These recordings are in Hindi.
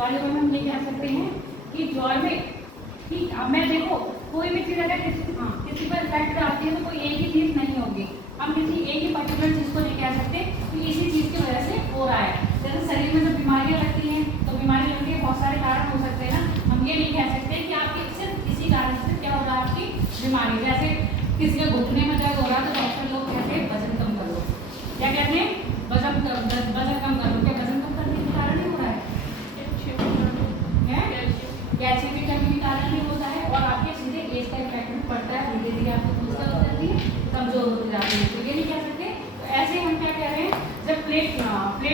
ज्वाली में हम ये कह सकते हैं कि ज्वाली ठीक। अब मैं देखो कोई भी चीज अगर किसी पर इफेक्ट आती है तो कोई एक ही चीज नहीं होगी। हम किसी एक ही पर्टिकुलर चीज को नहीं कह सकते कि इसी चीज की वजह से हो रहा है। जैसे शरीर में जब बीमारियां लगती हैं तो बीमारी लगने के बहुत सारे कारण हो सकते हैं ना। हम ये नहीं कह सकते कि आपके सिर्फ इसी कारण से क्या हो रहा है आपकी बीमारी। जैसे किसी के घुटने में दर्द हो रहा है तो डॉक्टर लोग कहते हैं वजन कम कर लो। क्या कहते हैं? वजन कम कर लो। क्या वजन कम करने के कारण ही हो रहा है? कैल्शियम की कमी के कारण भी होता है और आपके सीधे एज का इफेक्ट भी पड़ता है। धीरे धीरे आपकी पुष्टता हो जाती है, कमजोर होती जाती है। तो ये नहीं कह सकते। तो ऐसे हम क्या कह रहे हैं, जब प्लेट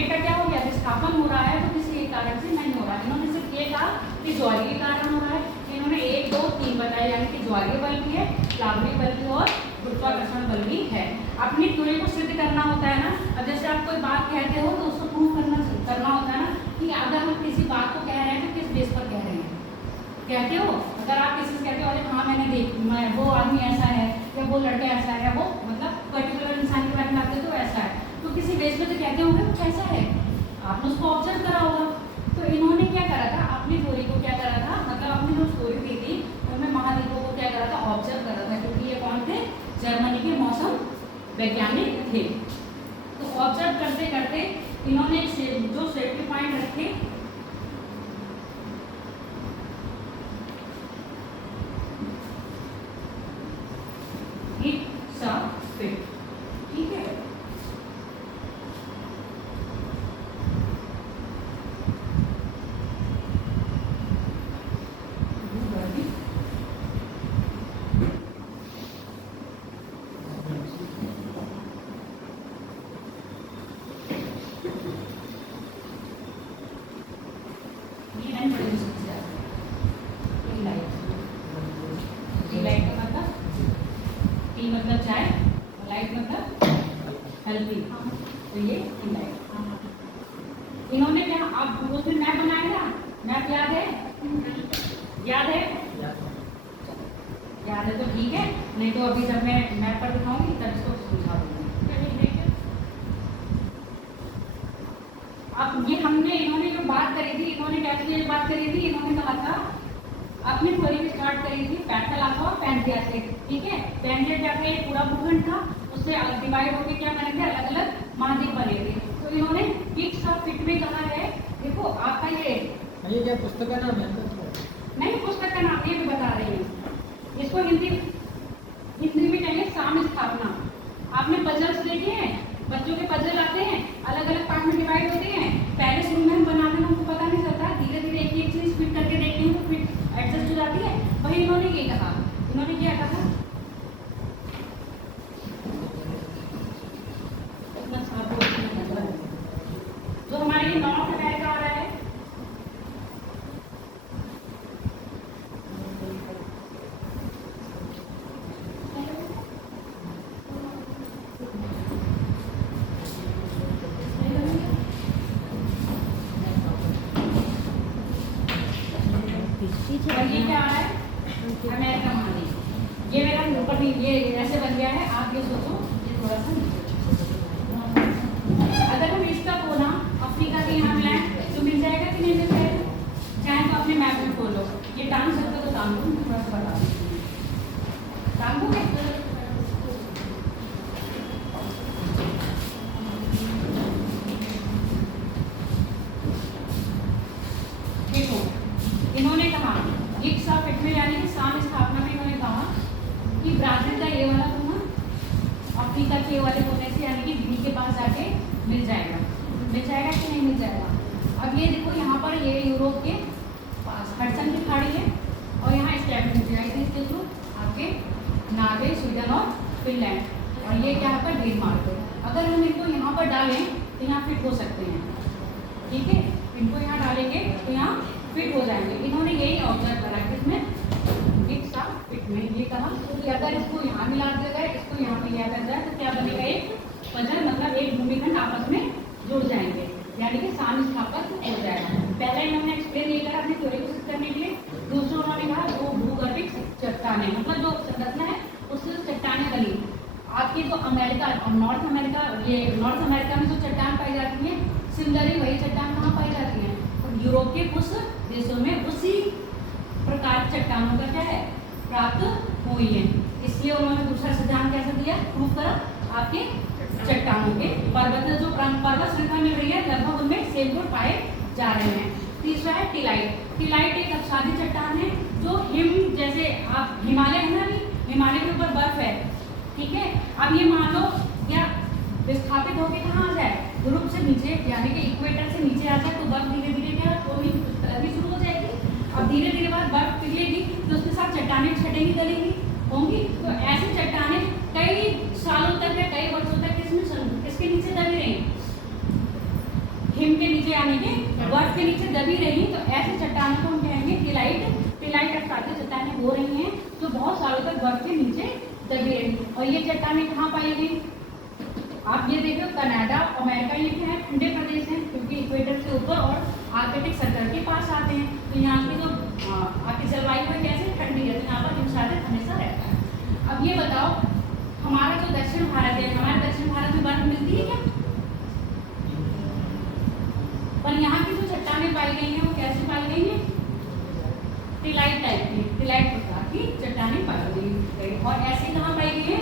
का क्या हो गया, विस्थापन हो रहा है तो किसी एक कारण से नहीं हो रहा है। इन्होंने सिर्फ ये कहा कि ज्वारीय के कारण हो रहा है। इन्होंने 1, 2, 3 बताया, यानी कि ज्वारीय बल भी है, प्लावनीय बल भी और गुरुत्वाकर्षण बल भी है। अपनी थ्योरी को सिद्ध करना होता है ना। अब जैसे आप कोई बात कहते हो तो उसको प्रूव करना होता है ना कि अगर हम किसी बात को कह रहे हैं तो किस बेस पर कह रहे हैं। कहते हो अगर आप किसी से कहते हो अरे हाँ मैंने वो आदमी ऐसा है या वो लड़का ऐसा है, वो मतलब पर्टिकुलर इंसान के बारे में बात करते हो ऐसा है, तो किसी बेस पे तो कहते होंगे वो कैसा है, आपने उसको ऑब्जर्व करा होगा। तो इन्होंने क्या करा था, अपनी थ्योरी को क्या करा था, मतलब अपनी जो स्टोरी दी थी उनमें महाद्वीपों को क्या करा था, ऑब्जर्व करा था। क्योंकि ये कौन थे? जर्मनी के मौसम वैज्ञानिक थे। तो ऑब्जर्व करते करते इन्होंने जो सेफ्टी पॉइंट रखे, ठीक है। मतलब चाय, लाइट मतलब हेल्दी, तो ये इनलाइट। इन्होंने क्या, आप उस दिन मैप बनाया था, मैप याद है? याद है? याद है तो ठीक है, नहीं तो अभी जब मैं मैप पर दिखाऊंगी तब इसको समझा दूंगी। अब ये इन्होंने जो बात करी थी, इन्होंने कैसे बात करी थी, इन्होंने कहा था अपनी थ्योरी भी स्टार्ट करी थी पैंथेलासा और पैंथिया से। ठीक है, पैंथिया जाके एक पूरा भूखंड था, उससे डिवाइड होकर क्या बने थे, अलग अलग महाद्वीप बने थे। तो इन्होंने पिक्स ऑफ फिट में कहा है, देखो आपका ये क्या पुस्तक का नाम है? नहीं, पुस्तक का नाम ये भी बता रही हूँ। इसको हिंदी में कहेंगे साम स्थापना। आपने पजल्स देखे हैं, बच्चों के पजल आते हैं, अलग अलग पार्ट में डिवाइड होते हैं। पहले शुरू में हम बनाते हैं, हमको पता नहीं चलता, धीरे धीरे एक एक चीज फिट करके देखते हैं तो फिट एडजस्ट हो जाती है। वही इन्होंने ये कहा, इन्होंने क्या कहा, जो हमारे लिए नॉर्थ अमेरिका आ रहा है, और ये क्या आ रहा है, अमेरिका महाद्वीप। ये मेरा ऊपर ये ऐसे बन गया है। आप ये सोचो, ये थोड़ा सा अगर हम इसका खोला अफ्रीका के यहाँ लैंड तो मिल जाएगा कि नहीं मिल जाएगा? चाहे तो अपने मैप में खोलो, ये टांग सकते तो टांग दो, थोड़ा सा बता दो, टांग दोगे? देखो इन्होंने कहा गिग्स ऑफ फिट में, यानी कि साम स्थापना में इन्होंने कहा कि ब्राजील का ये वाला कोना अफ्रीका के वाले कोने से, यानी कि बी के पास जाके मिल जाएगा कि नहीं मिल जाएगा? अब ये देखो यहाँ पर ये यूरोप के पास हडसन की खाड़ी है और यहाँ स्टेपन इसके थ्रू आपके नॉर्वे, स्वीडन और फिनलैंड, और ये क्या है डेनमार्क। अगर हम इनको यहाँ पर डालें तो यहाँ फिट हो सकते हैं। ठीक है, इनको यहाँ डालेंगे तो यहाँ फिट हो जाएंगे। इन्होंने यही ऑब्जर्व करा किसमें, गिग्स ऑफ फिट में। ये कहा कि अगर इसको यहाँ मिला दिया जाए, इसको यहाँ पे लिया जाए तो क्या बनेगा, एक पजल, मतलब एक भूमिखंड आपस में जुड़ जाएंगे, यानी कि साम स्थापक हो जाएगा। पहले इन्होंने एक्सप्लेन ये करा अपनी थ्योरी को सिद्ध करने के लिए। दूसरा उन्होंने कहा वो भूगर्भिक चट्टानें, मतलब जो संरचना है उससे चट्टानें बनी। आपकी जो अमेरिका और नॉर्थ अमेरिका, ये नॉर्थ अमेरिका में जो चट्टान पाई जाती है सिमिलरली वही चट्टान कहाँ पाई जाती है, तो यूरोप के कुछ देशों में उसी प्रकार की चट्टानों का क्या है प्राप्त हुई है। इसलिए उन्होंने दूसरा सिद्धांत कैसा दिया, प्रूव करा, आपके चट्टानों के पर्वत जो पर्वत श्रृंखला मिल रही है लगभग उनमें सेम गुण पाए जा रहे हैं। तीसरा है टिलाइट। टिलाइट एक आच्छादित चट्टान है जो हिम जैसे आप हिमालय है ना, अभी हिमालय के ऊपर बर्फ है, ठीक है। अब ये मान लो या विस्थापित होकर कहाँ आ जाए, ध्रुव से नीचे यानी कि इक्वेटर से नीचे आ जाए तो बर्फ धीरे धीरे क्या गलनी शुरू हो जाएगी। अब धीरे धीरे बाद बर्फ पिघलेगी तो उसके साथ चट्टानें छटेंगी गलेंगी होंगी। तो ऐसी चट्टानें कई सालों तक या कई वर्षों तक किसके नीचे दबी रही, हिम के नीचे यानी कि बर्फ के नीचे दबी रही। तो ऐसी चट्टानों को हम कहेंगे टिलाइट। टिलाइट आच्छादित चट्टानें हो रही हैं जो बहुत सालों तक बर्फ के नीचे दबी रही। और ये चट्टानें कहाँ पाई गई, आप ये देखो कनाडा अमेरिका ये क्या है ठंडे प्रदेश हैं क्योंकि इक्वेटर से ऊपर और आर्कटिक सर्कल के पास आते हैं। तो यहाँ की जो आपकी जलवायु है कैसे ठंडी है, तो यहाँ पर हिमसागर हमेशा रहता है। अब ये बताओ हमारा जो दक्षिण भारत है, हमारे दक्षिण भारत में बर्फ मिलती है क्या, पर यहाँ की जो चट्टानें पाई गई हैं वो कैसी पाई गई हैं, टिलाइट टाइप की, टिलाइट प्रकार की चट्टानें पाई गई। और ऐसी कहाँ पाई गई है,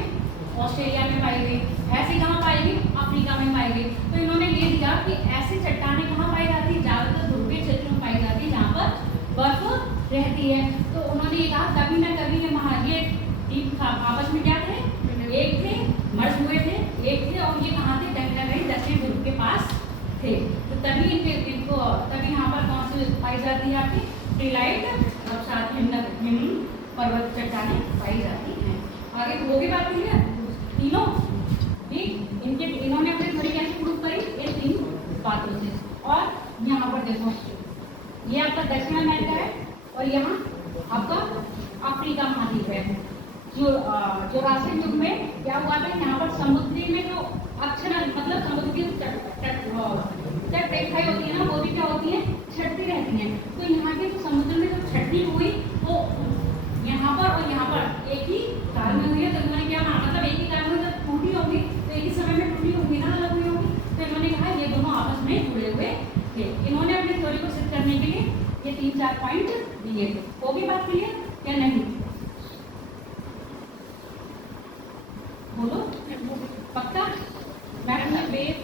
ऑस्ट्रेलिया में पाई गई। ऐसी कहाँ पाई गई, अफ्रीका में पाई गई। तो इन्होंने ये दिया कि ऐसी चट्टानें कहाँ पाई जाती है, ज्यादातर ध्रुवीय क्षेत्र में पाई जाती है जहाँ पर बर्फ रहती है। तो उन्होंने ये कहा कभी ना कभी ये टीम आपस में क्या थे, एक थे, मर्ज हुए थे, एक थे और ये कहाँ थे, कहीं ना कहीं दक्षिण ध्रुव के पास थे। तो तभी इनको तभी यहाँ पर कौन सी पाई जाती है, आपकी टिलाइट और साथ में पर्वत चट्टानें पाई जाती हैं। आगे वो भी बात हुई है तीनों इनके इन्होंने अपने थ्योरी कैसे प्रूव करी, ये तीन बातों से। और यहाँ पर देखो ये आपका दक्षिण अमेरिका है और यहाँ आपका अफ्रीका महाद्वीप है। जुरासिक युग में क्या हुआ था, यहाँ पर समुद्री में जो अक्षर मतलब समुद्र की तट रेखाएं होती है ना वो भी क्या होती है, छटती रहती हैं। तो यहाँ के जो समुद्र में जो छटनी हुई वो यहाँ पर और यहाँ पर एक ही काल में हुई है। तो इन्होंने क्या मतलब एक ही काल में जब टूटी होगी तो एक ही समय में टूटी होगी ना, अलग हुई होगी। तो इन्होंने कहा ये दोनों आपस में जुड़े हुए थे। इन्होंने अपनी थ्योरी को सिद्ध करने के लिए ये 3-4 पॉइंट दिए थे। वो भी बात क्लियर या नहीं, बोलो पक्का। मैडम बेस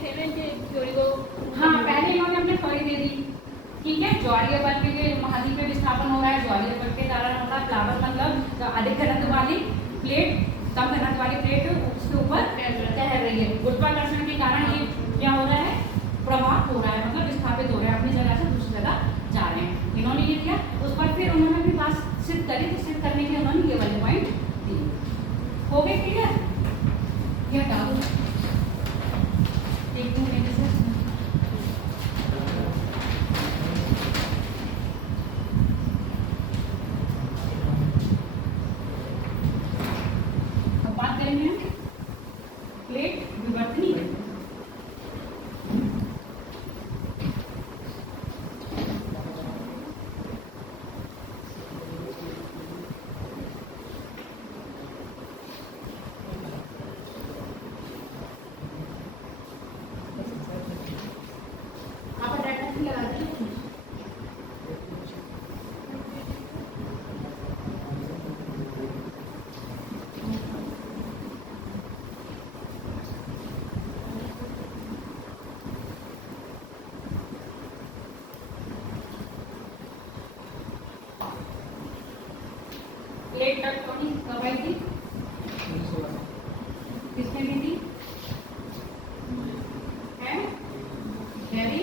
थ्योरी को हाँ पहले इन्होंने अपनी थ्योरी दे दी, ठीक है। ज्वारीय बल के महाद्वीप में विस्थापन हो रहा है, ज्वारीय बल के कारण हो रहा है, प्लावर मतलब अधिक घनत्व वाली प्लेट कम घनत्व वाली प्लेट उसके ऊपर तैर रही है। गुरुत्वाकर्षण के कारण ये क्या हो रहा है, प्रवाह हो रहा है, मतलब विस्थापित हो रहा है, अपनी जगह से दूसरी जगह जा रहे हैं। इन्होंने ये किया, उस पर फिर उन्होंने भी बात सिद्ध करी। तो सिद्ध करने के लिए उन्होंने ये वाले पॉइंट दिए। हो गए क्लियर, ये हटा दो एक 2 मिनट से। प्लेट विवर्तनी है। आप डाटा लगा दीजिए। प्लेट टेक्टोनिक कब आई थी, किसने दी थी, है हैरी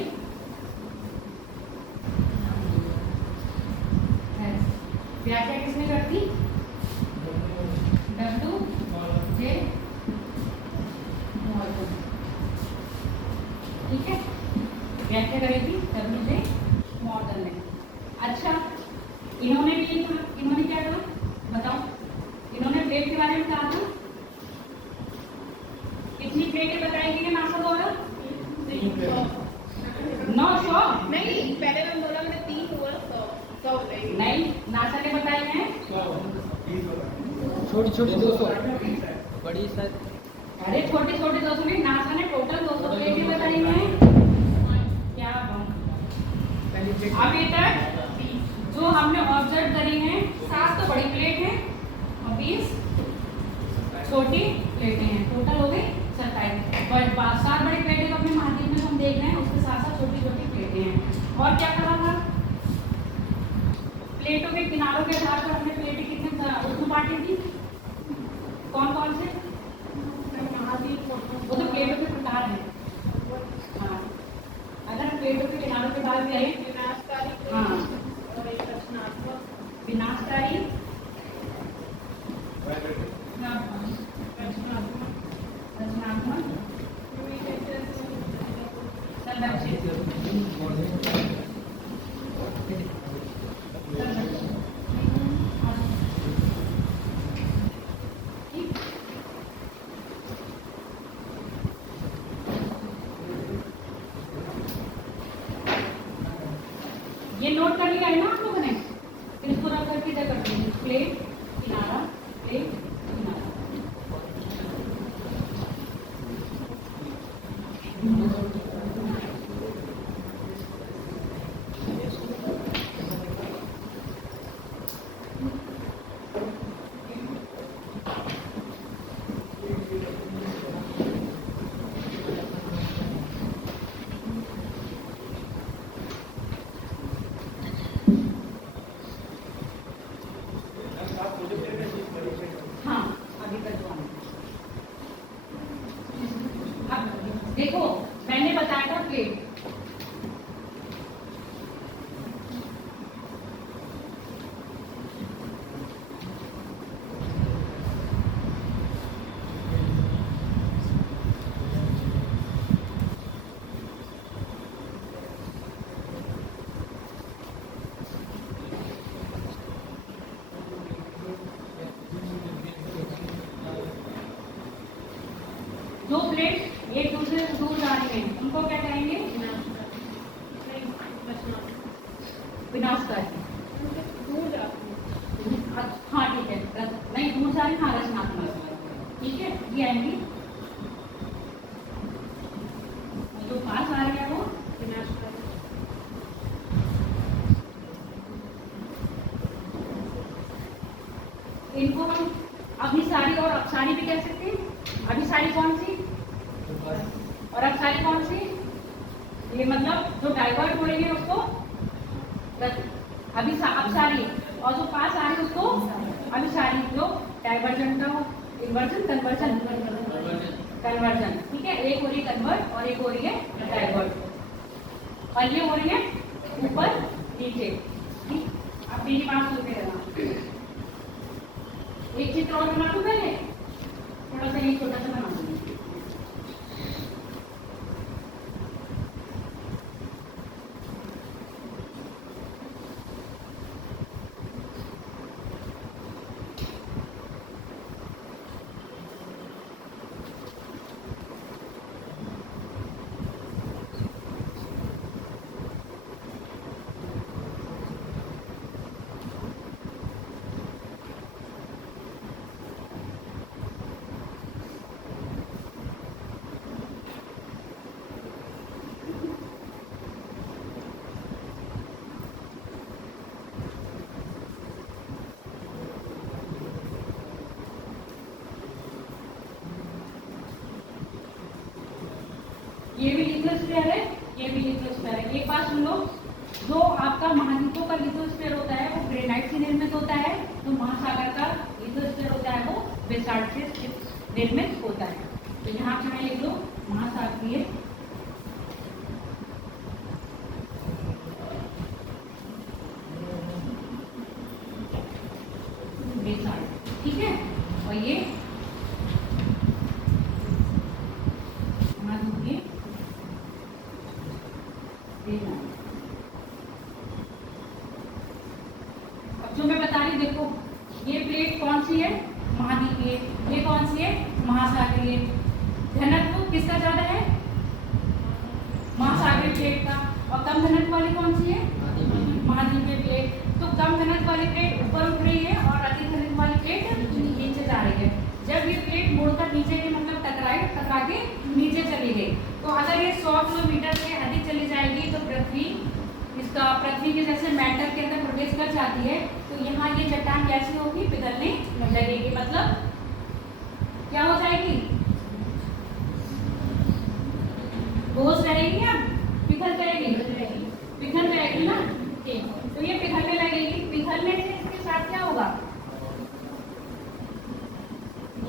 व्याख्या किसने कर दी, W.J. मॉर्गन, ठीक है। व्याख्या करी थी W.J. मॉर्गन ने। अच्छा इन्होंने भी इन्होंने क्या कहा बताओ, इन्होंने प्लेट के बारे में कहा था, कितनी प्लेटें बताई गई है नासा द्वारा, 900 नहीं, पहले मैं बोला मैंने 3 हुआ 100 नहीं, नासा ने बताई हैं छोटी छोटी 200, बड़ी सर। अरे छोटे छोटे 200 नहीं, नासा ने टोटल 200 प्लेटें बताई हैं। क्या अब ये तक जो हमने ऑब्जर्व करी हैं 7 तो बड़ी प्लेट है और 20 छोटी प्लेटें हैं। टोटल हो गई 27। 7 बड़ी प्लेटें तो अपने महाद्वीप में हम देख रहे हैं, उसके साथ साथ छोटी छोटी प्लेटें हैं। और क्या करा था, प्लेटों के किनारों के आधार पर हमने प्लेटें कितने उसमें बांटी थी, कौन कौन से, वो तो प्लेटों के प्रकार है। हाँ, अगर प्लेटों के किनारों के बात करें, हाँ, विनाशकारी, रचनात्मक, संरक्षित। ये नोट कर लिया है ना आप लोगों ने, फिर इसको रख करके क्या करते हैं, प्लेट किनारा, प्लेट किनारा। हाँ, आगे कर दो। अब देखो, मैंने बताया था प्लेट, दो प्लेट एक दूसरे से दूर जा रही हैं, उनको क्या कहेंगे, विनाशकारी। हाँ ठीक है, नहीं दूर जा रही, हाँ रचनात्मक, ठीक है, ये आएंगी। जो पास आ रही है वो विनाशकारी। इनको हम अभिसारी और अपसारी भी कह सकते हैं। अभिसारी कौन सी और अपसारी कौन सी, ये मतलब जो डाइवर्ट हो रही है उसको अपसारी, और जो पास आ रही है उसको अभिसारी, जो डाइवर्जन का इन्वर्जन कन्वर्जन कन्वर्जन, ठीक है, एक हो रही है कन्वर्ट और एक हो रही है डाइवर्ट, और ये हो रही है ऊपर नीचे। ठीक, अब मेरी बात सुनते रहना। एक चित्र और बना दूं पहले, थोड़ा सा एक छोटा सा बना दूंगी। ये भी लिथोस्फीयर है, ये भी लिथोस्फीयर है। एक बात सुन लो, जो आपका महाद्वीपों का लिथोस्फीयर होता है वो ग्रेनाइट से निर्मित होता है, तो महासागर का लिथोस्फीयर होता है वो बेसाल्ट से निर्मित होता है। तो यहाँ चाहे लिख लो महासागरीय बेसाल्ट, ठीक है, और ये महाद्वीपीय अब जो मैं बता रही, देखो ये प्लेट कौन सी है, महाद्वीपीय, ये कौन सी है, महासागरीय। घनत्व किसका ज्यादा है, महासागरीय प्लेट का, और कम घनत्व वाली कौन सी है, महाद्वीपीय प्लेट। तो कम घनत्व वाली प्लेट ऊपर उठ रही है और अधिक घनत्व वाली प्लेट नीचे जा रही है। जब ये प्लेट मुड़कर नीचे की मतलब टकरा के नीचे चली गई, तो अगर ये 100 किलोमीटर से अधिक चली जाएगी तो पृथ्वी इसका पृथ्वी के जैसे मैटर के अंदर प्रवेश कर जाती है, तो यहाँ ये चट्टान कैसी होगी, पिघलने लगेगी। मतलब क्या हो जाएगी, ठोस रहेगी या पिघल जाएगी, पिघल जाएगी ना। तो ये पिघलने लगेगी, पिघलने से इसके साथ क्या होगा,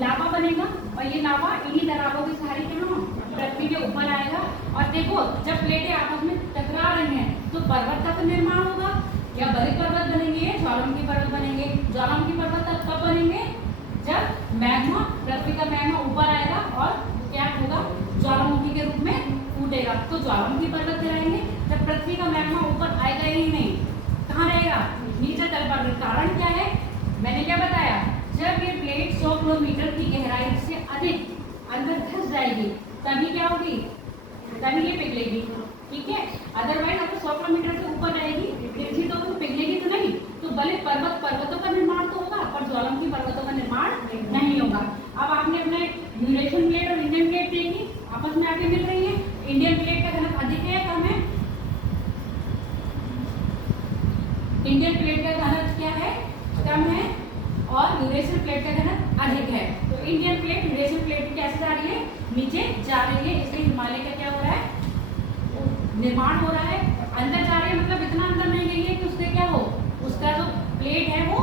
लावा बनेगा, और ये लावा इन्हीं दरारों के सहारे क्यों पृथ्वी के ऊपर आएगा। और देखो जब प्लेटें आपस में टकरा रही हैं तो पर्वत का तो निर्माण होगा, या बड़े पर्वत बनेंगे, ज्वालामुखी पर्वत बनेंगे। ज्वालामुखी पर्वत तब कब बनेंगे, जब मैग्मा, पृथ्वी का मैग्मा ऊपर आएगा और क्या होगा, ज्वालामुखी के रूप में फूटेगा, तो ज्वालामुखी पर्वत रहेंगे। जब पृथ्वी का मैग्मा ऊपर आएगा ही नहीं, कहाँ रहेगा, नीचे तल पर। कारण क्या है, मैंने क्या बताया, जब ये प्लेट 100 किलोमीटर की गहराई से अधिक अंदर धंस जाएगी तभी क्या होगी, तभी ये पिघलेगी। ठीक है, अदरवाइज अगर 100 किलोमीटर से ऊपर रहेगी तिरछी तो वो पिघलेगी तो नहीं। तो भले पर्वतों का निर्माण तो होगा पर ज्वालामुखी पर्वतों का निर्माण नहीं होगा। अब आपने अपने यूरेशियन प्लेट और इंडियन प्लेट देखी, आपस में आके मिल रही है। इंडियन प्लेट का घनत्व अधिक है या कम है, इंडियन प्लेट का घनत्व क्या है, कम है, और यूरेशियन प्लेट का घनत्व अधिक है। तो इंडियन प्लेट यूरेशियन प्लेट कैसे जा रही है, नीचे जा रही है, इसलिए हिमालय का क्या हो रहा है, निर्माण हो रहा है, अंदर जा रही है। मतलब इतना अंदर नहीं गई है कि उससे क्या हो, उसका जो प्लेट है वो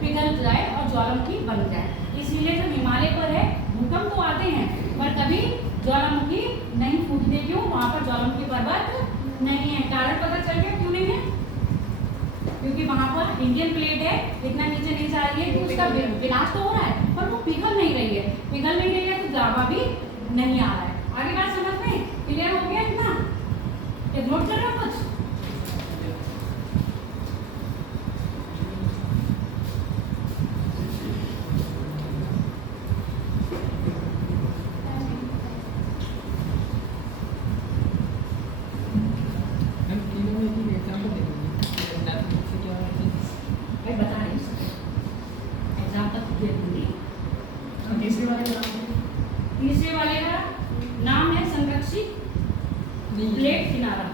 पिघल जाए और ज्वालामुखी बन जाए। इसीलिए जो हिमालय पर है भूकंप तो आते हैं पर कभी ज्वालामुखी नहीं फूटते। क्यों, वहां पर ज्वालामुखी पर्वत नहीं है। कारण पता चल गया क्यों नहीं है, क्योंकि वहां पर इंडियन प्लेट है, इतना नीचे नहीं जा रही है कि उसका विनाश तो हो रहा है पर वो पिघल नहीं रही है। पिघल नहीं रही है तो गावा भी नहीं आ रहा है। आगे बात समझ में क्लियर हो गया इतना, नोट कर रहे हो कुछ। तीसरे वाले का नाम है संरक्षित प्लेट किनारा।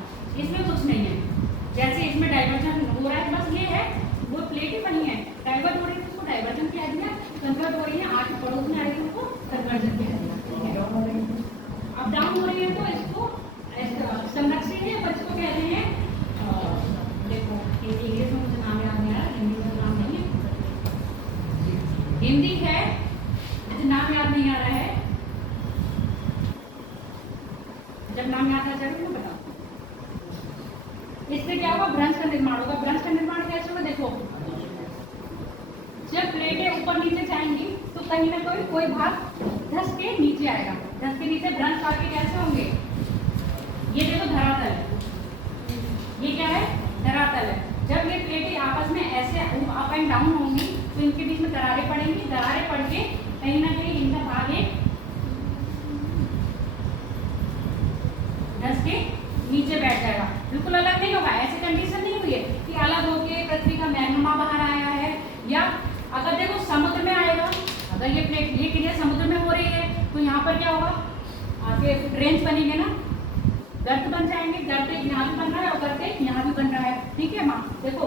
इसमें कुछ नहीं है, जैसे इसमें डाइवर्जन हो रहा है, बस ये है वो प्लेट ही बनी है, डाइवर्ट हो रही है उसको डाइवर्जन किया दिया, कन्वर्ट हो रही है आगे पड़ोस में आ रही है उसको कन्वर्जन किया दिया। अब डाउन हो रही है तो इसको संरक्षित है, पर इसको कहते हैं, देखो इंग्लिश में मुझे नाम याद नहीं आ रहा, हिंदी में नाम नहीं है, हिंदी है मुझे नाम याद नहीं आ रहा है, जब नाम याद आ जाएगा तो मैं बताऊँ। इससे क्या होगा, भ्रंश का निर्माण होगा। भ्रंश का निर्माण कैसे होगा, देखो जब प्लेटें ऊपर नीचे जाएंगी तो कहीं ना कोई भाग धंस के नीचे आएगा, धंस के नीचे भ्रंश आगे कैसे होंगे, ये देखो धरातल, ये क्या है, धरातल है। जब ये प्लेटें आपस में ऐसे अप एंड डाउन होंगी तो इनके बीच में दरारें पड़ेंगी, दरारें पड़ के कहीं ना कहीं इनका भाग एक धंस के नीचे बैठ जाएगा, बिल्कुल अलग नहीं होगा। ऐसी कंडीशन नहीं हुई है कि अलग होके पृथ्वी का मैग्मा बाहर आया है, या अगर देखो समुद्र में आएगा, अगर ये प्लेट ये क्रिया समुद्र में हो रही है तो यहाँ पर क्या होगा, आगे रेंज बनेंगे ना, गर्त बन जाएंगे, गर्त एक यहाँ भी बन रहा है और गर्त एक यहाँ भी बन रहा है। ठीक है माँ, देखो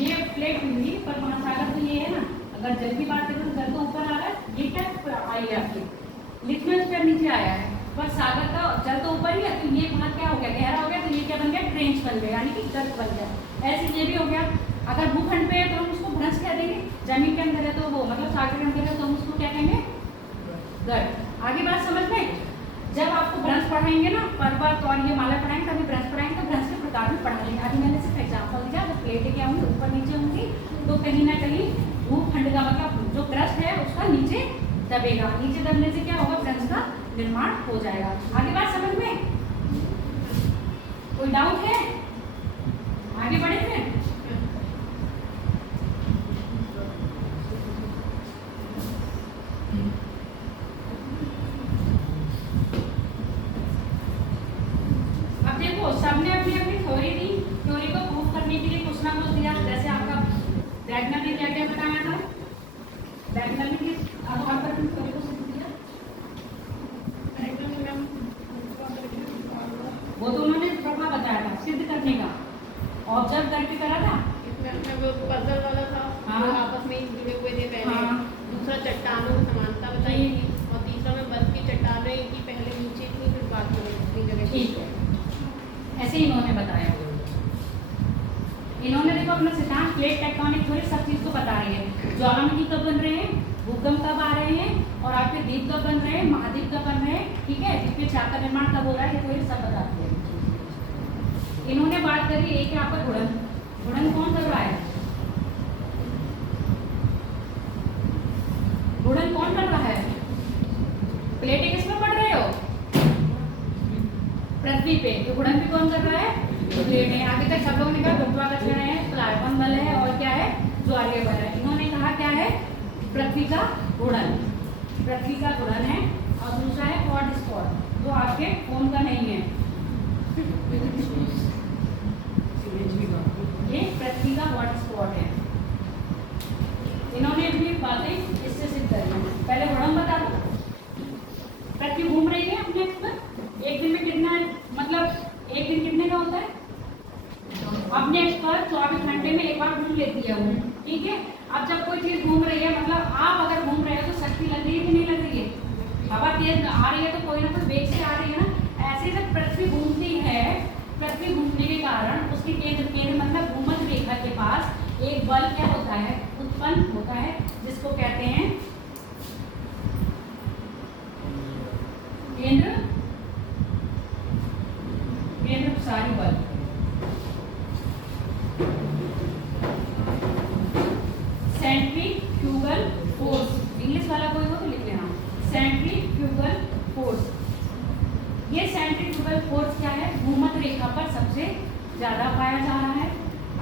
ये प्लेट हुई पर महासागर तो ये है ना, अगर जल की बात करें तो जल तो ऊपर आ रहा है, ये क्या आई है आपकी लिथुअन स्फीयर नीचे आया है, पर सागर का जल तो ऊपर ही है, तो ये भाग क्या हो गया, गहरा हो गया, तो ये क्या बन गया, ट्रेंच बन गया, यानी कि गर्त बन गया। ऐसे ये भी हो गया। अगर भूखंड पे है तो हम उसको भ्रंश कह देंगे, जमीन के अंदर है तो वो मतलब सागर के अंदर है तो हम उसको क्या कहेंगे, गर्त। आगे बात समझ में, जब आपको भ्रंश पढ़ाएंगे ना, पर्वत और ये माला पढ़ाएंगे, कभी भ्रंश पढ़ाएंगे तो भ्रंश के प्रकार में पढ़ा लेंगे। अभी मैंने सिर्फ एग्जाम्पल दिया, जब प्लेटें क्या होंगी ऊपर नीचे होंगी तो कहीं ना कहीं भूखंड का मतलब जो क्रस्ट है उसका नीचे दबेगा, नीचे दबने से क्या होगा, भ्रंश का निर्माण हो जाएगा। आगे बात समझ में, कोई डाउट है, आगे बढ़े थे। अब देखो सबने अपनी अपनी थ्योरी दी, थ्योरी को प्रूव करने के लिए कुछ ना कुछ दिया। जैसे आपका वैगनर ने क्या क्या बताया था, वैगनर ने किस आधार पर अपनी थ्योरी को सिद्ध किया, वो तो उन्होंने प्रभाव बताया था सिद्ध करने का, ऐसे इन्होंने बताया। इन्होंने देखो अपना सिद्धांत प्लेट टेक्टोनिक थ्योरी सब चीज को बता रही है। ज्वालामुखी कब बन रहे हैं, भूकंप कब आ रहे हैं, और आपके द्वीप कब बन रहे हैं, महाद्वीप कब बन रहे हैं, ठीक है, द्वीप के चाक का निर्माण कब हो रहा है, ये थ्योरी सब बताती है। इन्होंने बात करी एक है आपका घुड़न। घुड़न कौन कर रहा है, घुड़न कौन कर रहा है, प्लेटें किस पर पड़ रहे हो, पृथ्वी पे, तो घुड़न भी कौन कर रहा है, प्लेट है। आगे तक सब लोगों ने कहा गुरुत्वाकर्षण है, प्लाटन बल है, और क्या है, ज्वारीय बल है। इन्होंने कहा क्या है, पृथ्वी का घुड़न, पृथ्वी का घुड़न है। और दूसरा है हॉट स्पॉट, जो आपके फोन का नहीं है, ये पृथ्वी का हॉट स्पॉट है। इन्होंने अपनी बातें इससे सिद्ध करी। पहले घुड़न बता दो, पृथ्वी घूम रही है अपने एक्स पर, एक दिन में कितना, मतलब एक दिन कितने का होता है, अपने एक्स पर 24 घंटे में एक बार घूम लेती है वो, ठीक है। अब जब कोई चीज घूम रही है, मतलब आप अगर घूम रहे हो तो शक्ति लग रही है कि नहीं लग रही है, हवा तेज आ रही है तो कोई ना कोई वेग से आ रही है ना। ऐसे जब पृथ्वी घूमती है, पृथ्वी घूमने के कारण उसके केंद्र मतलब भूमध्य रेखा के पास एक बल क्या होता है, उत्पन्न होता है, जिसको कहते हैं केंद्र प्रसारी बल। सेंट्रीफ्यूगल फोर्स, इंग्लिश वाला कोई हो तो लिख लेना, सेंट्रीफ्यूगल फोर्स। ये सेंट्रीफ्यूगल फोर्स क्या है, भूमध्य रेखा पर सबसे ज्यादा पाया जा रहा है।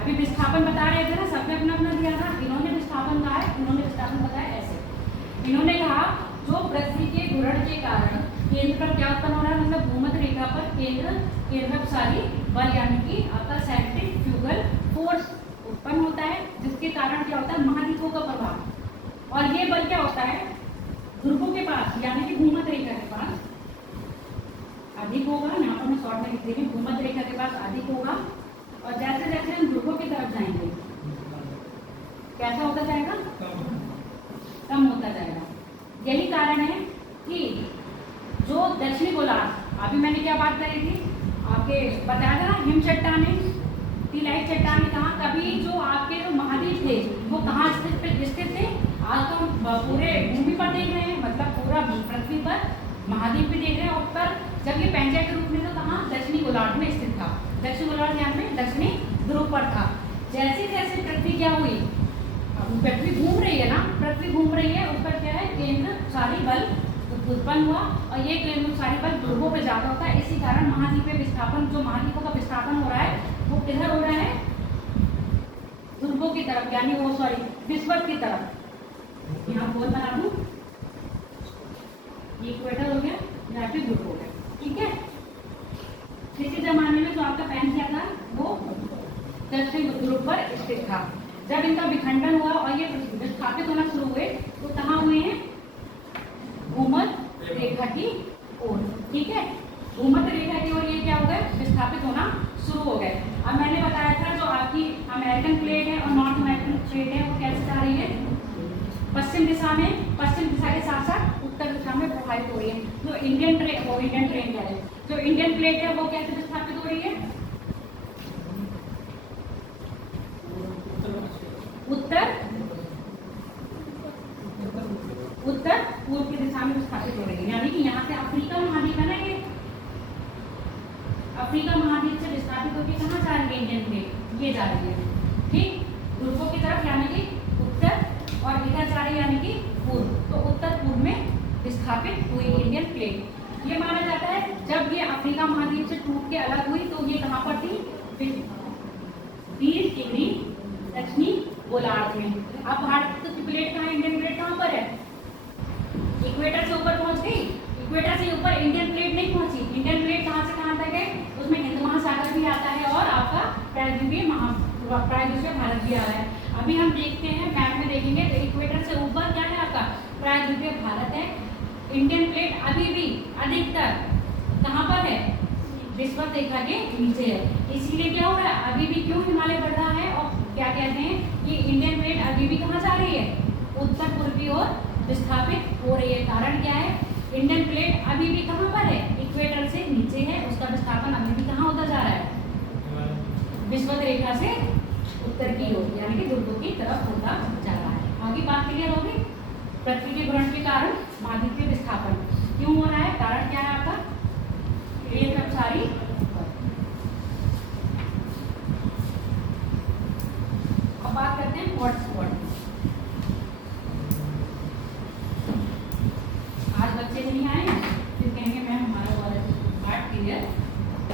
अभी विस्थापन बता रहे थे ना, सबने अपना अपना दिया था। इन्होंने विस्थापन कहा है, इन्होंने विस्थापन बताया ऐसे। इन्होंने कहा जो पृथ्वी के घूर्णन के कारण केंद्र पर क्या उत्पन्न हो रहा है, मतलब भूमध्य रेखा पर केंद्र प्रसारी बल यानी कि आपका सेंट्रीफ्यूगल फोर्स उत्पन्न होता है, जिसके कारण क्या होता है, महाद्वीपों का प्रभाव। और ये बल क्या होता है, ध्रुवों के पास यानी कि भूमध्य रेखा के पास अधिक होगा। यहाँ पर मैं शॉर्ट में लिख देंगे, भूमध्य रेखा के पास अधिक होगा। और जैसे जैसे हम ध्रुवों की तरफ जाएंगे कैसा होता जाएगा, कम होता जाएगा। यही कारण है कि जो दक्षिणी गोलार्ध, अभी मैंने क्या बात करी थी, आपके बताया था हिम चट्टाने, टीलाइट चट्टाने, कहाँ कभी जो आपके जो महाद्वीप थे वो कहाँ स्थित थे। आज तो हम पूरे भूमि पर देख रहे हैं, मतलब पूरा पृथ्वी पर महाद्वीप भी देख रहे हैं। और पर जब ये पेंचा के रूप में तो कहाँ, दक्षिणी गोलार्ध में स्थित था। दक्षिणी गोलार्ध ध्यान में दक्षिणी ध्रुव पर था। जैसे जैसे पृथ्वी क्या हुई, पृथ्वी घूम रही है ना, पृथ्वी घूम रही है, उस पर क्या है, केंद्र प्रसारी बल उत्पन्न हुआ। और ये केंद्र प्रसारी बल ध्रुवों पे ज्यादा होता है। इसी कारण महाद्वीप में विस्थापन, जो महाद्वीपों का विस्थापन हो रहा है वो किधर हो रहा है, ध्रुवों की तरफ, यानी वो सॉरी विषुवत की तरफ। यहाँ गोल बना दूं, ये इक्वेटर हो गया, यहाँ पे ध्रुव हो गया, ठीक है। किसी जमाने में जो आपका पैन किया था वो दक्षिण ध्रुव पर स्थित था। जब इनका विखंडन हुआ और ये विस्थापित होना शुरू हुए तो कहाँ हुए हैं, भूमध्य रेखा की ओर, ठीक है। भूमध्य रेखा की ओर ये क्या हो गए, विस्थापित होना शुरू हो गए। अब मैंने बताया था जो आपकी अमेरिकन प्लेट है और नॉर्थ अमेरिकन प्लेट है वो कैसे जा रही है, पश्चिम दिशा में, पश्चिम दिशा के साथ साथ उत्तर दिशा में प्रभावित हो रही है। जो इंडियन ट्रेन कह रहे हैं, जो इंडियन प्लेट है वो कैसे विस्थापित हो रही है, उत्तर पूर्व की दिशा में विस्थापित हो रही है। यानी कि यहाँ से अफ्रीका महाद्वीप है ना, ये अफ्रीका महाद्वीप से विस्थापित होकर कहाँ जा रही है, इंडियन प्लेट ये जा रही है, ठीक, ध्रुवों की तरफ यानी कि उत्तर, और इधर जा रही है यानी कि पूर्व। तो उत्तर पूर्व में विस्थापित हुई इंडियन प्लेट। ये माना जाता है जब ये अफ्रीका महाद्वीप से टूट के अलग हुई तो ये कहाँ पर थी, 20 डिग्री दक्षिणी गोलार्ध में। अब भारत की प्लेट कहाँ, इंडियन प्लेट कहाँ पर है, इक्वेटर से ऊपर पहुंच गई। इक्वेटर से ऊपर इंडियन प्लेट नहीं पहुंची। इंडियन प्लेट कहाँ से कहाँ तक है, उसमें हिंद महासागर भी आता है और आपका प्रायद्वीपीय भारत भी आ रहा है। अभी हम देखते हैं मैप में देखेंगे तो इक्वेटर से ऊपर क्या है आपका प्रायद्वीपीय भारत है। इंडियन प्लेट अभी भी अधिकतर कहाँ पर है, विषुवत रेखा के नीचे है। इसीलिए क्या हो रहा है, अभी भी क्यों हिमालय बढ़ रहा है, और क्या कहते हैं कि इंडियन प्लेट अभी भी कहाँ जा रही है, उत्तर पूर्वी ओर विस्थापित हो रही है। कारण क्या है, इंडियन प्लेट अभी भी कहाँ पर है, इक्वेटर से नीचे है, उसका विस्थापन अभी भी कहाँ होता जा रहा है, विषुवत रेखा से उत्तर की ओर यानी कि ध्रुव की तरफ होता जा रहा है। आगे बात क्लियर हो गई। पृथ्वी के भ्रमण के कारण महाद्वीपीय विस्थापन क्यों हो रहा है, कारण क्या है आपका, एक अपसारी। अब बात करते हैं हॉटस्पॉट। आज बच्चे नहीं आए हैं फिर कहेंगे मैम हमारा वाला पार्ट क्लियर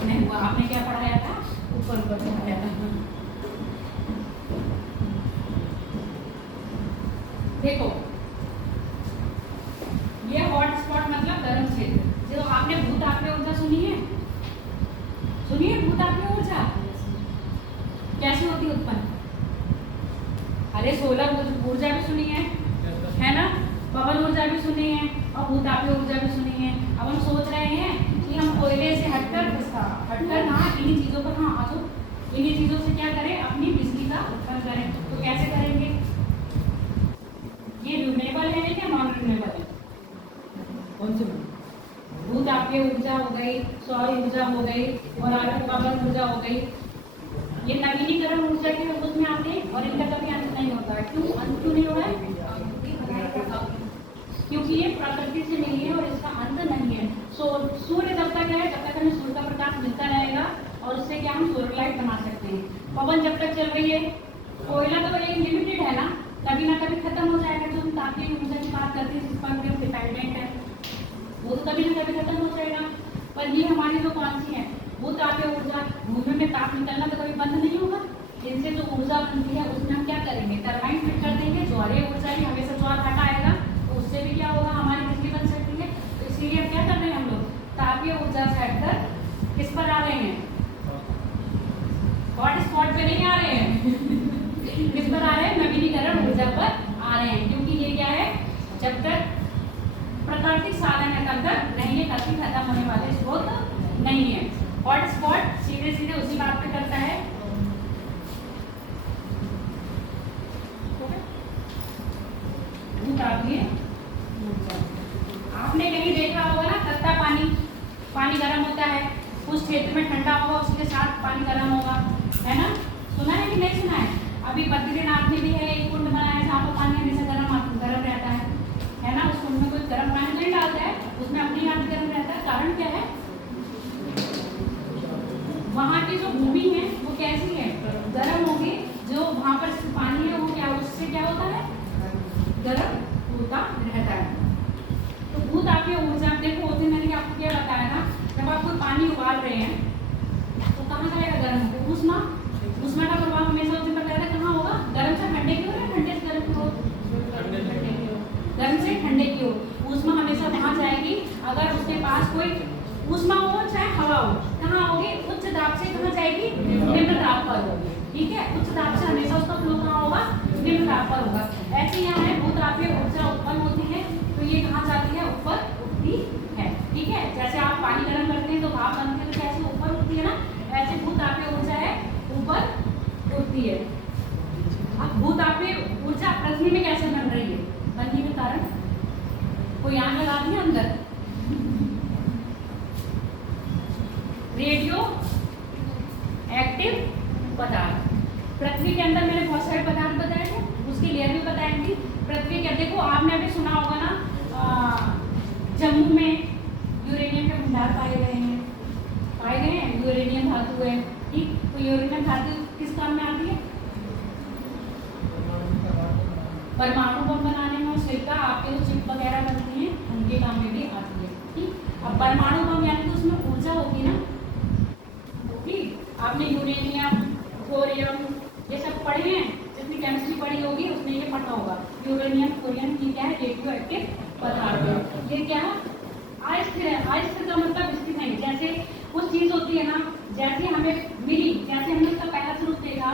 नहीं हुआ, आपने क्या पढ़ाया था, ऊपर ऊपर पढ़ाया था। देखो ये हॉटस्पॉट मतलब गर्म क्षेत्र। जो आपने भूतापीय ऊर्जा सुनी है, सुनिए भूतापीय ऊर्जा कैसी होती है उत्पन्न, अरे सोलर ऊर्जा भी सुनी है ना, पवन ऊर्जा भी सुनी है और भूतापीय ऊर्जा भी सुनी है। अब हम सोच रहे हैं कि हम कोयले से हटकर हाँ इन्हीं चीजों पर हाँ आ जाओ, इन्हीं चीजों से क्या करें, अपनी बिजली का उत्पन्न करें। तो कैसे करेंगे, ये रिन्यूएबल है या नॉन रिन्यूएबल है, कौन से भूतापीय ऊर्जा हो गई, सौर ऊर्जा हो गई और आगे पवन ऊर्जा हो गई, ये नवीनीकरण ऊर्जा के उसमें आते हैं और इनका कभी अंत नहीं होता है। क्यों अंत क्यों नहीं हो रहा है, क्योंकि ये प्रकृति से मिली है और इसका अंत नहीं है। सूर्य जब तक है, जब तक हमें सूर्य का प्रकाश मिलता रहेगा और उससे क्या हम सोलर लाइट बना सकते हैं। पवन जब तक चल रही है, कोयला तो एक लिमिटेड है ना, कभी ना कभी खत्म हो जाएगा। जो हम तापीय ऊर्जा की बात करते हैं जिस पर हम डिपेंडेंट है, वो तो कभी ना कभी खत्म हो जाएगा। पर ये हमारी जो कौन सी है, भूतापीय ऊर्जा, भूमि में ताप निकलना तो कभी बंद नहीं होगा। इनसे जो ऊर्जा बनती है उसमें हम क्या करेंगे, टरबाइन फिट कर देंगे। ज्वारीय ऊर्जा भी हमेशा ज्वार भाटा आएगा तो उससे भी क्या होगा, हमारी बिजली बन सकती है। तो इसीलिए अब क्या कर रहे हैं हम लोग, तापीय ऊर्जा से हटकर किस पर आ रहे हैं, हॉटस्पॉट पे नहीं आ रहे हैं किस पर आ रहे हैं, नवीनीकरण ऊर्जा पर आ रहे हैं। क्योंकि ये क्या है, जब तक प्राकृतिक साधन है तब तक नहीं, ये कभी खत्म होने वाले स्रोत नहीं है। हॉटस्पॉट सीधे सीधे उसी बात पे करता है, भूतापीय ऊर्जा। आपने कहीं देखा होगा ना, तत्ता पानी गर्म होता है, उस क्षेत्र में ठंडा होगा उसके साथ पानी गर्म होगा, है ना, सुना है कि नहीं सुना है। अभी बद्रीनाथ में भी है एक कुंड बनाया है जहाँ पर पानी हमेशा गर्म रहता है ना, उस कुंड में कोई गर्म पानी नहीं डालता है, उसमें अपने आप गर्म रहता है। कारण क्या है, वहाँ की जो भूमि है वो कैसी है, गर्म होगी। जो वहाँ पर पानी है वो क्या, उससे क्या होता है, गर्म होता रहता है। तो भूतापीय ऊर्जा देखो, उस दिन मैंने आपको क्या बताया था, जब आप कोई पानी उबाल रहे हैं तो कहाँ जाएगा गर्म होकर, ऊष्मा का प्रभाव हमेशा उस दिन पर रहता है, कहाँ होगा, गर्म से ठंडे की ओर या ठंडे से गर्म की ओर, गर्म से ठंडे की ओर ऊष्मा हमेशा वहाँ जाएगी। अगर उसके पास कोई ऊष्मा हो चाहे हवा हो, कहाँ होगी, उच्च दाब से कहाँ जाएगी, निम्न दाब पर होगी। ठीक है, उच्च दाब से हमेशा उसका फ्लो कहाँ होगा, निम्न दाब पर होगा। ऐसे यहाँ है, भूतापीय ऊर्जा उत्पन्न होती है तो ये कहाँ जाती है, ऊपर उठती है। ठीक है, जैसे आप पानी गर्म करते हैं तो भाप बनती है तो कैसे ऊपर उठती है ना, ऐसे भूतापीय ऊर्जा है ऊपर उठती है। अब भूतापीय ऊर्जा पृथ्वी में कैसे बन रही है, बनने के कारण कोई आग लगा दिया अंदर, रेडियो एक्टिव पदार्थ। पृथ्वी के अंदर मैंने बहुत सारे पदार्थ बताए थे, उसकी लेयर भी बताई थी। पृथ्वी के, देखो आपने अभी सुना होगा ना, जम्मू में यूरेनियम के भंडार पाए गए हैं, यूरेनियम धातु है। ठीक, तो यूरेनियम धातु किस काम में आती है, परमाणु बम बनाने में, सिक्का आपके जो चिप वगैरह बनती हैं उनके काम में भी आती है। ठीक, अब परमाणु बम यानी कि उसमें ऊर्जा होगी ना। ठीक, आपने यूरेनियम, थोरियम ये सब पढ़े हैं, जितनी केमिस्ट्री पढ़ी होगी उसने ये पढ़ा होगा। यूरेनियम, थोरियम की क्या है, रेडियो एक्टिव पदार्थ है। ये क्या है, अस्थिर है। अस्थिर का मतलब स्थिर नहीं। जैसे कुछ चीज होती है ना, जैसे हमें मिली, जैसे हमने उसका पहला स्वरूप देखा,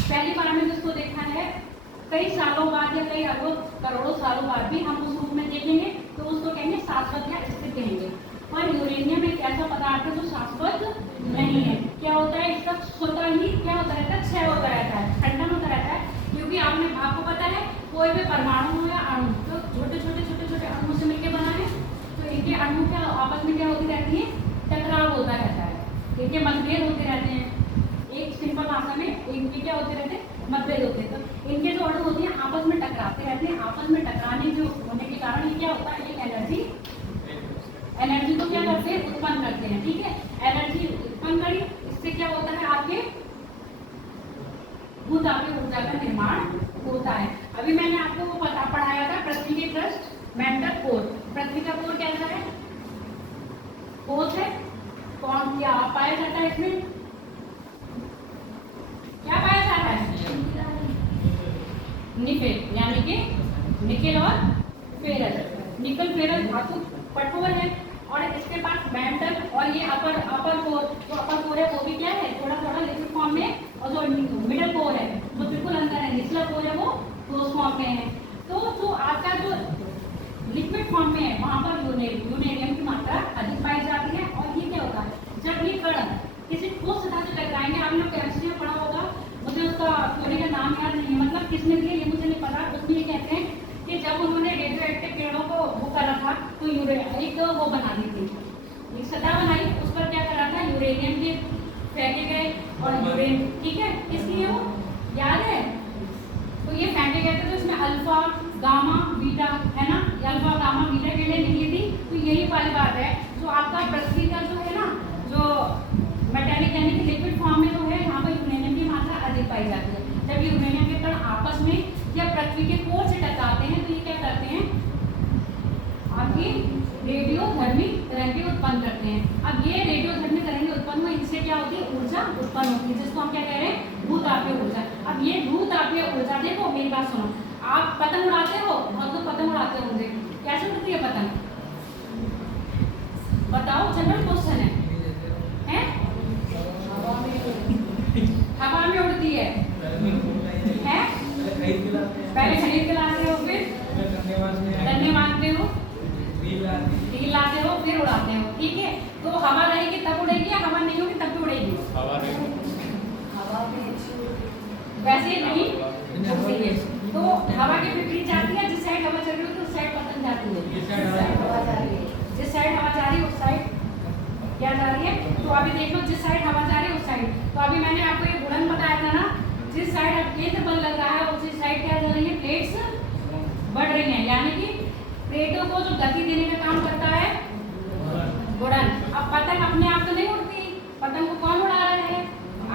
पहली बार में जिसको देखा है, कई सालों बाद या कई अरबों करोड़ों सालों बाद भी हम उस रूप में देखेंगे तो उसको कहेंगे शाश्वत या स्थिर कहेंगे। पर यूरेनियम एक ऐसा पदार्थ है जो शाश्वत नहीं है। क्या होता है, इसका स्वतः ही क्या होता रहता है, क्षय होता रहता है, खंडन होता रहता है। क्योंकि आपको पता है कोई भी परमाणु हो या अणु तो छोटे छोटे अणु से मिलकर बना है, तो इनके अणु क्या आपस में क्या होती रहती है, टकराव होता रहता है, इनके मतभेद होते रहते हैं। सिंपल भाषा में इनके क्या होते रहते हैं, मतभेद होते हैं। तो इनके जो अणु होते हैं आपस में टकराते रहते हैं। आपस में टकराने जो होने के कारण ये क्या होता है, एक एनर्जी को क्या करते हैं, उत्पन्न करते हैं। ठीक है, एनर्जी उत्पन्न करी, इससे क्या होता है, आपके भूतापीय ऊर्जा का निर्माण होता है। अभी मैंने आपको वो पढ़ाया था पृथ्वी के क्रस्ट मेंटल कोर। पृथ्वी का कोर कैसा है, ठोस है। कौन क्या पाया जाता है इसमें, क्या पाया जाता है, निकेल, यानी कि निकेल और फेरस। निकल फेरस धातु कठोर है और इसके पास मेंटल और ये अपर कोर, जो अपर कोर है वो भी क्या है, थोड़ा थोड़ा लिक्विड फॉर्म में, और जो मिडल कोर है वो बिल्कुल अंदर है, निचला कोर है वो ठोस फॉर्म में है। तो जो आपका जो लिक्विड फॉर्म में है वहां पर यूरेनियम की मात्रा अधिक पाई जाती है। और ये क्या होता है, जब ये कण किसी ठोस सतह से टकराएंगे, आपने केमिस्ट्री में पढ़ा होगा, मुझे उसका थ्योरी का नाम याद नहीं है, मतलब किसने दिया ये मुझे नहीं पता। उसमें ये कहते हैं कि जब उन्होंने रेडियो एक्टिव किरणों को वो करा था तो एक वो बना दी थी, एक सतह बनाई, उस पर क्या करा था, यूरेनियम के फेंके गए और यूरेन, ठीक है, इसलिए वो याद है, तो ये फेंके गए थे। तो इसमें अल्फा गामा बीटा है ना, ये अल्फा गामा बीटा के लिए निकली थी। तो यही वाली बात है, जो आपका पृथ्वी का जो है ना, जो मेटेलिक यानी कि लिक्विड फॉर्म में जो है, यहाँ पर यूरेनियम की मात्रा अधिक पाई जाती है। जब यूरेनियम के कण आपस में या पृथ्वी के कोर से टकराते हैं तो ये क्या करते हैं, आपकी रेडियोधर्मी तरंगें उत्पन्न करते हैं। अब ये रेडियोधर्मी तरंगें उत्पन्न हुई, इनसे क्या होती है, ऊर्जा उत्पन्न होती है, जिसको हम क्या कह रहे हैं, भूतापीय ऊर्जा। अब ये भूतापीय ऊर्जा, देखो मेरी बात सुनो, आप पतंग उड़ाते हो, बहुत लोग पतंग उड़ाते होंगे, कैसे उड़ती है पतंग, बताओ, जनरल क्वेश्चन है, हवा में उड़ती है, पहले खरीद के लाते हो, फिर डंडे मारते हो, ढील लाते हो, फिर उड़ाते हो। ठीक है, तो हवा रहेगी तब उड़ेगी या हवा नहीं होगी तब भी उड़ेगी, हवा में वैसे नहीं उड़ती है। तो हवा के विपरीत जाती है, जिस साइड हवा चल रही होती है उस साइड पतंग जाती है, जिस साइड हवा जा रही है उस साइड क्या जा रही है। तो अभी देख लो, जिस साइड हवा जा रही है उस साइड, तो अभी मैंने आपको ये गुणन बताया था ना, जिस साइड अब केंद्र बल लग रहा है उसी साइड क्या जा रही है, प्लेट्स बढ़ रही हैं, यानी कि प्लेटों को जो गति देने का काम करता है गुणन। अब पतंग अपने आप तो नहीं उड़ती, पतंग को कौन उड़ा रहे हैं,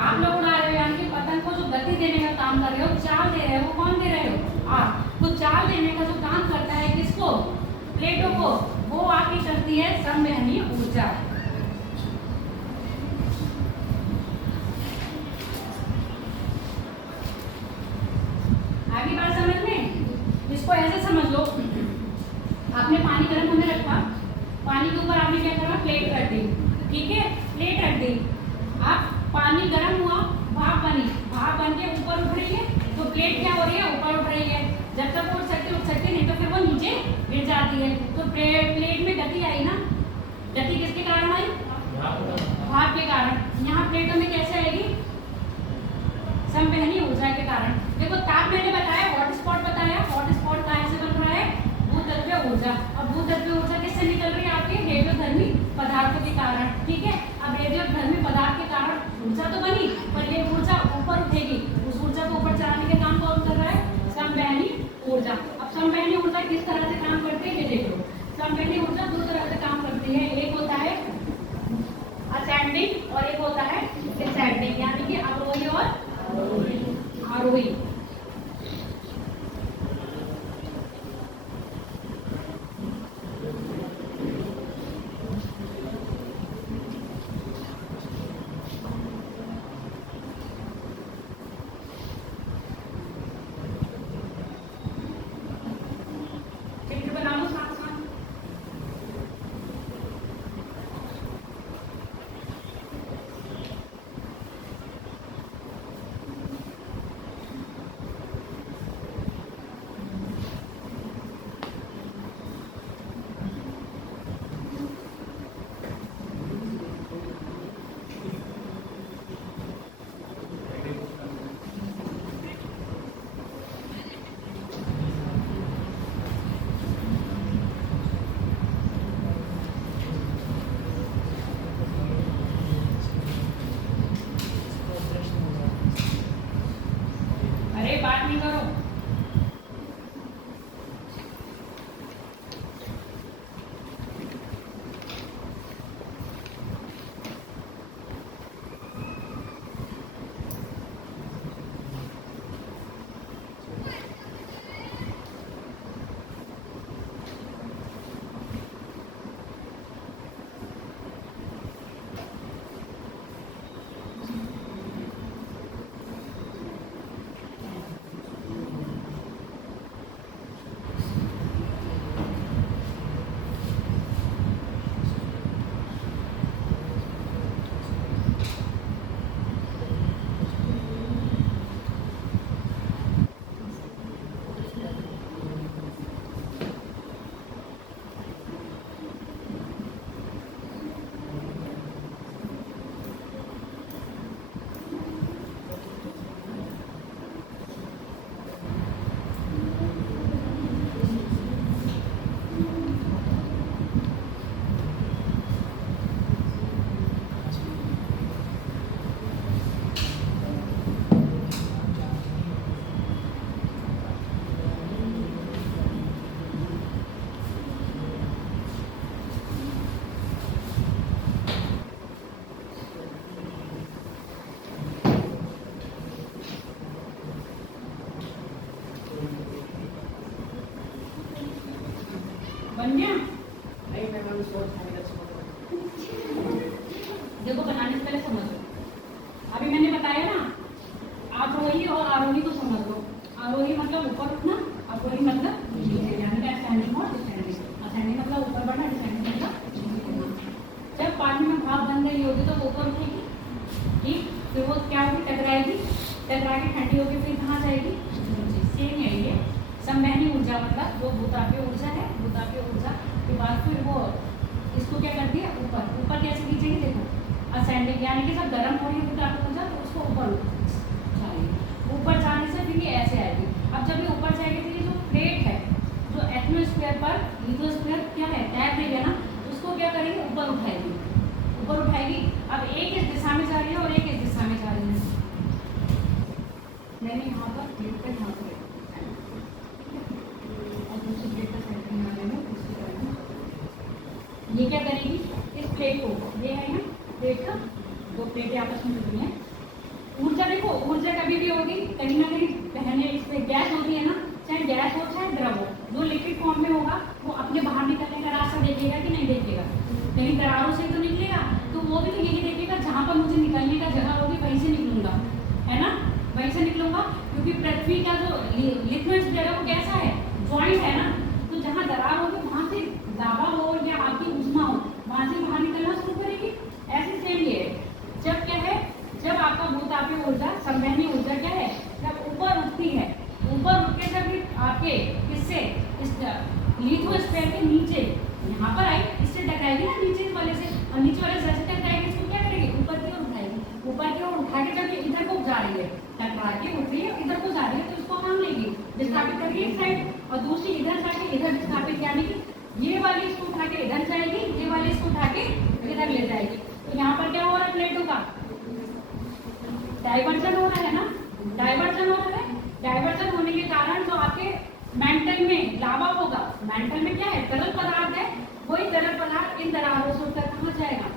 आप लोग उड़ा रहे हो, यानी कि पतंग को जो गति देने का काम कर रहे हो, चाल दे रहे हो, वो कौन दे रहे हो, आप। तो चाल देने का जो काम करता है किसको, प्लेटों को, वो आपकी करती है संवहनीय ऊर्जा। आगे बात समझ में, इसको ऐसे समझ लो, आपने पानी गर्म होने रखा, पानी के ऊपर आपने क्या करा, प्लेट रख दी, ठीक है, प्लेट रख दी। अब पानी गर्म हुआ, भाप बनी, भाप बन के ऊपर उठ रही है, तो प्लेट क्या हो रही है, ऊपर उठ रही है। जब तक उठ सकती नहीं तो फिर वो नीचे गिर जाती है। तो प्लेट में गति आई ना, गति किसके कारण आई, भाप के कारण। यहाँ प्लेटों में कैसे आएगी, संवहनीय ऊर्जा के कारण। देखो ताप मैंने बताया, हॉट स्पॉट बताया, हॉट स्पॉट कहाँ से बन रहा है, भूतत्वीय ऊर्जा। अब भूतत्वीय ऊर्जा किससे निकल रही है, आपके रेडियोधर्मी पदार्थों के कारण। ठीक है, अब रेडियोधर्मी पदार्थ के कारण ऊर्जा तो बनी, पर ये ऊर्जा ऊपर उठेगी, उस ऊर्जा को ऊपर चढ़ाने का काम कौन कर रहा है, संवहनीय ऊर्जा। अब संवहनीय ऊर्जा किस तरह से काम करती है, ये देख लो। संवहनीय ऊर्जा दो तरह से काम करती है, एक होता है असेंडिंग और एक होता है डिसेंडिंग, यानी कि अवरोही और आरोही। चित्र बना देखो बनाने से पहले समझ लो। अभी मैंने बताया ना, आरोही और आरोही को समझ लो। आरोही मतलब ऊपर उठना, अवरोही मतलब नीचे, यानी कि असेंडिंग और डिसेंडिंग। असेंडिंग मतलब ऊपर बढ़ना, डिसेंडिंग मतलब नीचे गिरना। जब पानी में भाप बन रही होगी तो वो ऊपर उठेगी, ठीक, फिर वो क्या होगी, टकराएगी, टकरा के ठंडी होगी, फिर कहाँ जाएगी, नीचे। सेम है ये संवहनी ऊर्जा, मतलब वो भूतापीय ऊर्जा है। भूतापीय ऊर्जा के बाद फिर वो इसको क्या कर दिया, ऊपर। ऊपर कैसे खींचेगी, देखो असेंडिंग, यानी कि जब गर्म हो रही है भूतापीय ऊर्जा तो उसको ऊपर जाएगी। ऊपर जाने से फिर ये ऐसे आएगी। अब जब ये ऊपर जाएगी तो ये जो प्लेट है, जो एटमॉस्फेयर पर लिथोस्फीयर क्या है, तैर रही है ना, उसको क्या करेगी, ऊपर उठाएगी, ऊपर उठाएगी। अब एक इस दिशा में जा रही है और एक इस दिशा में जा रही है। मैंने यहाँ पर प्लेट का यहाँ पर और दूसरी प्लेट का सेंटर में आने में दूसरी तरफ में ये क्या करेगी, इस प्लेट को, ये है ना प्लेट का, दो प्लेटें आपस में जुड़ी हैं। ऊर्जा देखो, ऊर्जा कभी भी होगी कहीं ना कहीं पहले इसमें गैस होती है ना, चाहे गैस हो चाहे द्रव हो, जो लिक्विड फॉर्म में होगा वो अपने बाहर निकलने का रास्ता देखेगा कि नहीं देखेगा, कहीं दरारों से तो निकलेगा, तो वो भी तो यही देखेगा जहाँ पर मुझे निकलने का जगह होगी वहीं से निकलूंगा, है ना, वहीं से निकलूंगा। क्योंकि पृथ्वी का जो लिथोस्फीयर है वो कैसा है, ज्वाइंट है ना, तो जहाँ दरार होगी वहाँ से लावा हो या आपकी उष्मा हो, वहाँ से बाहर निकलना शुरू करेगी। ऐसे सेम ये है, जब क्या है, जब आपका भूतापीय ऊर्जा, संवहनी ऊर्जा क्या है, जब ऊपर उठती है, ऊपर उठ के जब आपके किससे, इस लिथोस्फीयर के नीचे यहाँ पर आई, इससे टकराएगी ना नीचे वाले से, और नीचे वाले से टकराएगी, इसको क्या करेगी, ऊपर की ओर उठाएगी, ऊपर की ओर उठा के जब ये इधर को जा रही है, टकरा के उठ रही है, इधर को जा रही है, तो इसको मान लेगी, विस्थापित करेगी एक साइड, और दूसरी इधर जाके इधर विस्थापित, यानी कि ये वाली इसको उठा के इधर जाएगी, ये वाली इसको उठा के इधर ले जाएगी। तो यहाँ पर क्या हो रहा है, प्लेटों का डाइवर्जन हो रहा है ना, डाइवर्जन हो रहा है। डाइवर्जन होने के कारण जो आपके मेंटल में लावा होगा, मेंटल में क्या है, तरल पदार्थ है, वही तरल पदार्थ इन दरारों से उठकर कहाँ जाएगा,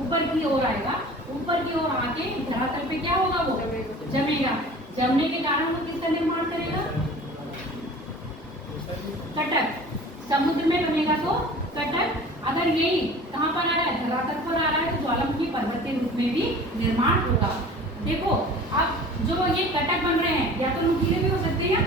ऊपर की ओर आएगा, ऊपर की ओर आके धरातल पे क्या होगा, वो जमेगा। जमने के कारण वो किसका निर्माण करेगा, कटक, समुद्र में बनेगा तो कटक। अगर यही कहाँ पर आ रहा है, धरातल पर आ रहा है, तो ज्वालामुखी पर्वत के रूप में भी निर्माण होगा। देखो अब जो ये कटक बन रहे हैं, या तो नुकीले भी हो सकते हैं या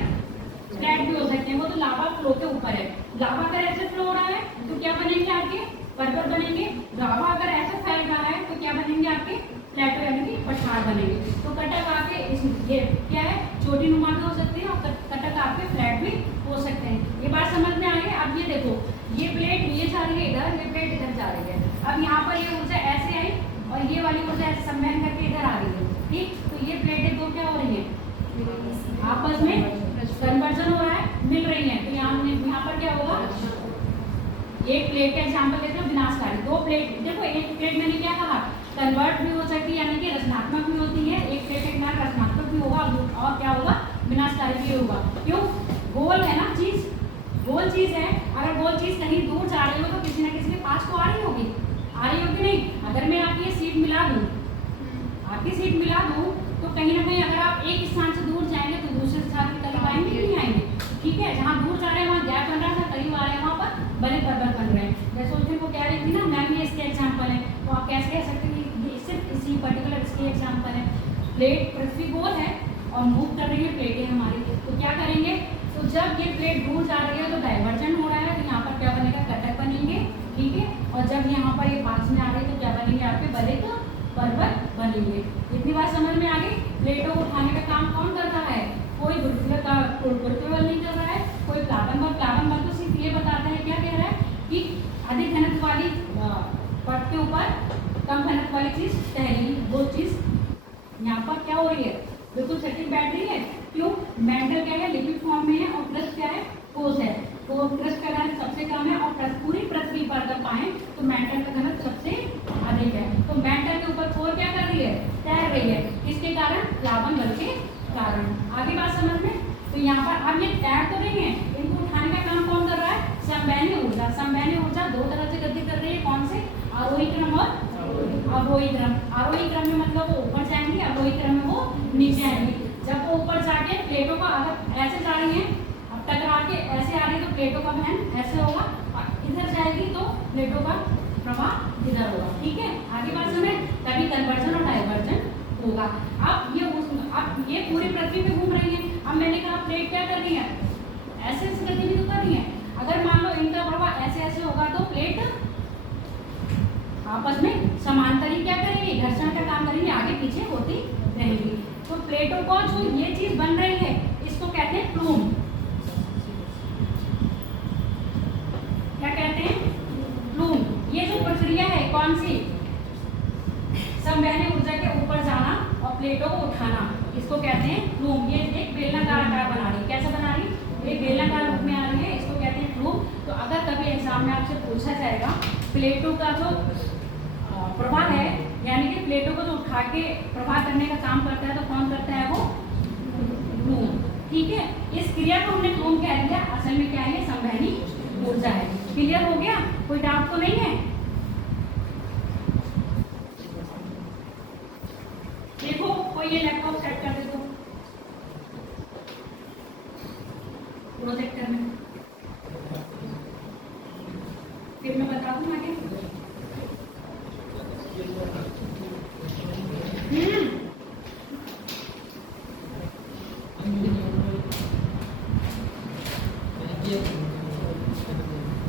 फ्लैट भी हो सकते हैं, वो तो लावा फ्लो के ऊपर है। लावा अगर ऐसे फ्लो हो रहा है तो क्या बनेंगे, आपके पर्वत बनेंगे। लावा अगर ऐसे फैल रहा है तो क्या बनेंगे, आपके प्लेटो यानी कि पठार बनेंगे। तो कटक आपके ये क्या है, छोटी नुमा भी हो सकती है और कटक आपके फ्लैट भी हो सकते हैं। ये बात समझ में आ गई। अब ये देखो, ये प्लेट ये जा रही है इधर, ये प्लेट इधर जा रही है। अब यहाँ पर ये ऊर्जा ऐसे आई और ये वाली ऊर्जा ऐसे संवहन करके इधर आ रही है, ठीक। तो ये प्लेटें दो क्या हो रही है, आपस में कन्वर्जन हो रहा है, मिल रही है। तो यहाँ पर क्या होगा, एक प्लेट का एग्जाम्पल लेते हैं विनाशकारी। दो प्लेट देखो, एक प्लेट मैंने क्या कहा, कन्वर्ट भी हो सकती है, यानी कि रचनात्मक भी होती है। एक प्लेट एक नाम रचनात्मक भी होगा और क्या होगा, विनाशकारी भी होगा। क्यों, गोल है ना चीज, गोल चीज है। अगर गोल चीज कहीं दूर जा रही हो तो किसी न किसी के पास तो आ रही होगी, नहीं। अगर मैं आपकी ये सीट मिला दूँ, आपकी सीट मिला दूँ, तो कहीं ना कहीं अगर आप एक स्थान से दूर जाएंगे तो दूसरे स्थान के करीब आएंगे कि नहीं आएंगे, ठीक है। जहाँ दूर जा रहे हैं वहाँ गैप बन रहा है, करीब आ रहे हैं वहाँ पर बड़े पर्वत बन रहे हैं। जैसे उसमें को कह रही थी ना मैम, ये इसके एग्जाम्पल है, तो आप कैसे कह सकते हैं कि ये सिर्फ इसी पर्टिकुलर इसके एग्जाम्पल है। प्लेट पृथ्वी गोल है और मूव कर रही है प्लेटें हमारी, तो क्या करेंगे, तो जब ये प्लेट दूर जा रही है तो डाइवर्जन हो रहा है, तो यहाँ पर क्या बनेगा, कटक बनेंगे, ठीक है। और जब यहाँ पर ये पास में आ रही है तो क्या बनेंगे, आपके बड़े तो पर्वत बनेंगे। इतनी बात समझ में आ गई। प्लेटों को उठाने का काम कौन कर रहा है, कोई गुरुत्वीय बल नहीं कर रहा है, कोई प्लावन बल। प्लावन बल तो सिर्फ ये बताता है, क्या कह रहा है कि अधिक घनत्व वाली पथ के ऊपर कम घनत्व वाली चीज तैरेगी, वो चीज यहाँ पर क्या हो रही है, बिल्कुल सटीक बैठ रही है। क्यों, मेंटल क्या है, लिक्विड फॉर्म में है, और प्लस क्या है, ठोस है। तो पृष्ठ का घनत्व सबसे कम है, और पूरी पृथ्वी पर अगर पाए तो मेंटल का घनत्व सबसे अधिक है। तो मेंटल के ऊपर फोर क्या कर रही है, तैर रही है, किसके कारण, प्लावन बल के कारण। आगे बात समझ में। तो यहाँ पर अब ये तैर तो रही है, इनको उठाने का काम कौन कर रहा है, संवहनी ऊर्जा। संवहनी ऊर्जा दो तरह से गति कर रही है, कौन से, आरोही क्रम और अवरोही क्रम। आरोही क्रम में मतलब वो ऊपर जाएंगी, अवरोही क्रम में वो नीचे आएंगी। जब वो ऊपर जाके प्लेटों का अगर ऐसे जा रही है, अब टकरा के ऐसे आ रही है तो प्लेटों का वहन ऐसे होगा, और इधर जाएगी तो प्लेटों का प्रवाह इधर होगा। ठीक है, आगे बात समझ, तभी कन्वर्जन और डाइवर्जन होगा। अब ये पूरी पृथ्वी पे घूम रही है। अब मैंने कहा प्लेट क्या कर रही है, ऐसे ऐसे गतिविधि तो कर रही है। अगर मान लो इनका प्रवाह ऐसे ऐसे होगा तो प्लेट आपस में समांतरी क्या करेंगी, घर्षण का काम करेंगी, आगे पीछे होती रहेंगी। तो प्लेटों को जो ये चीज बन रही है इसको कहते हैं प्लूम। क्या कहते हैं, प्लूम। ये जो प्रक्रिया है कौन सी, संवहनी ऊर्जा के ऊपर जाना और प्लेटों को उठाना, इसको कहते हैं प्लूम। ये एक बेलनाकार आकार बना रही है। कैसे बना रही है, एक बेलनाकार रूप में आ रही है, इसको कहते हैं प्लूम। तो अगर कभी एग्जाम में आपसे पूछा जाएगा प्लेटों का जो प्रवाह है, यानी कि प्लेटों को जो उठा के प्रवाह करने का काम करता है, तो कौन करता है, वो प्लूम। ठीक है, इस क्रिया को हमने प्लूम कह दिया, असल में क्या है, संवहनी ऊर्जा है। क्लियर हो गया, कोई डाउट तो नहीं है। देखो कोई ये लैपटॉप सेट कर दे दो प्रोजेक्टर में, फिर मैं बता दूं आगे।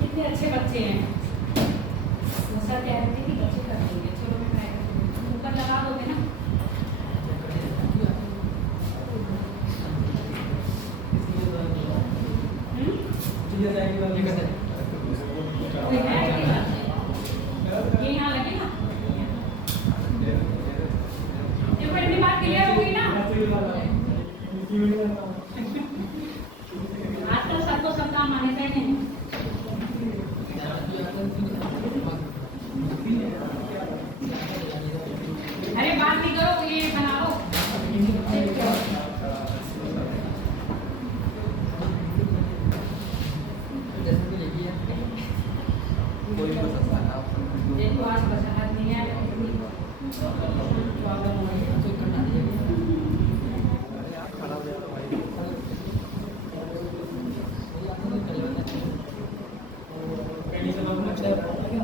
कितने अच्छे बच्चे हैं, वो सर कह रहे थे कि बच्चे कर देंगे। चलो मैं ट्राई करती हूँ, ऊपर लगा दोगे ना। कोई है कि बात? ये यहाँ लगेगा। देखो इतनी बात क्लियर हो गई ना। आजकल सबको सब काम आने चाहिए। अरे बात नहीं करो, ये बनाओ। देखो आज वजाहत नहीं है, प्रॉब्लम हो रही है।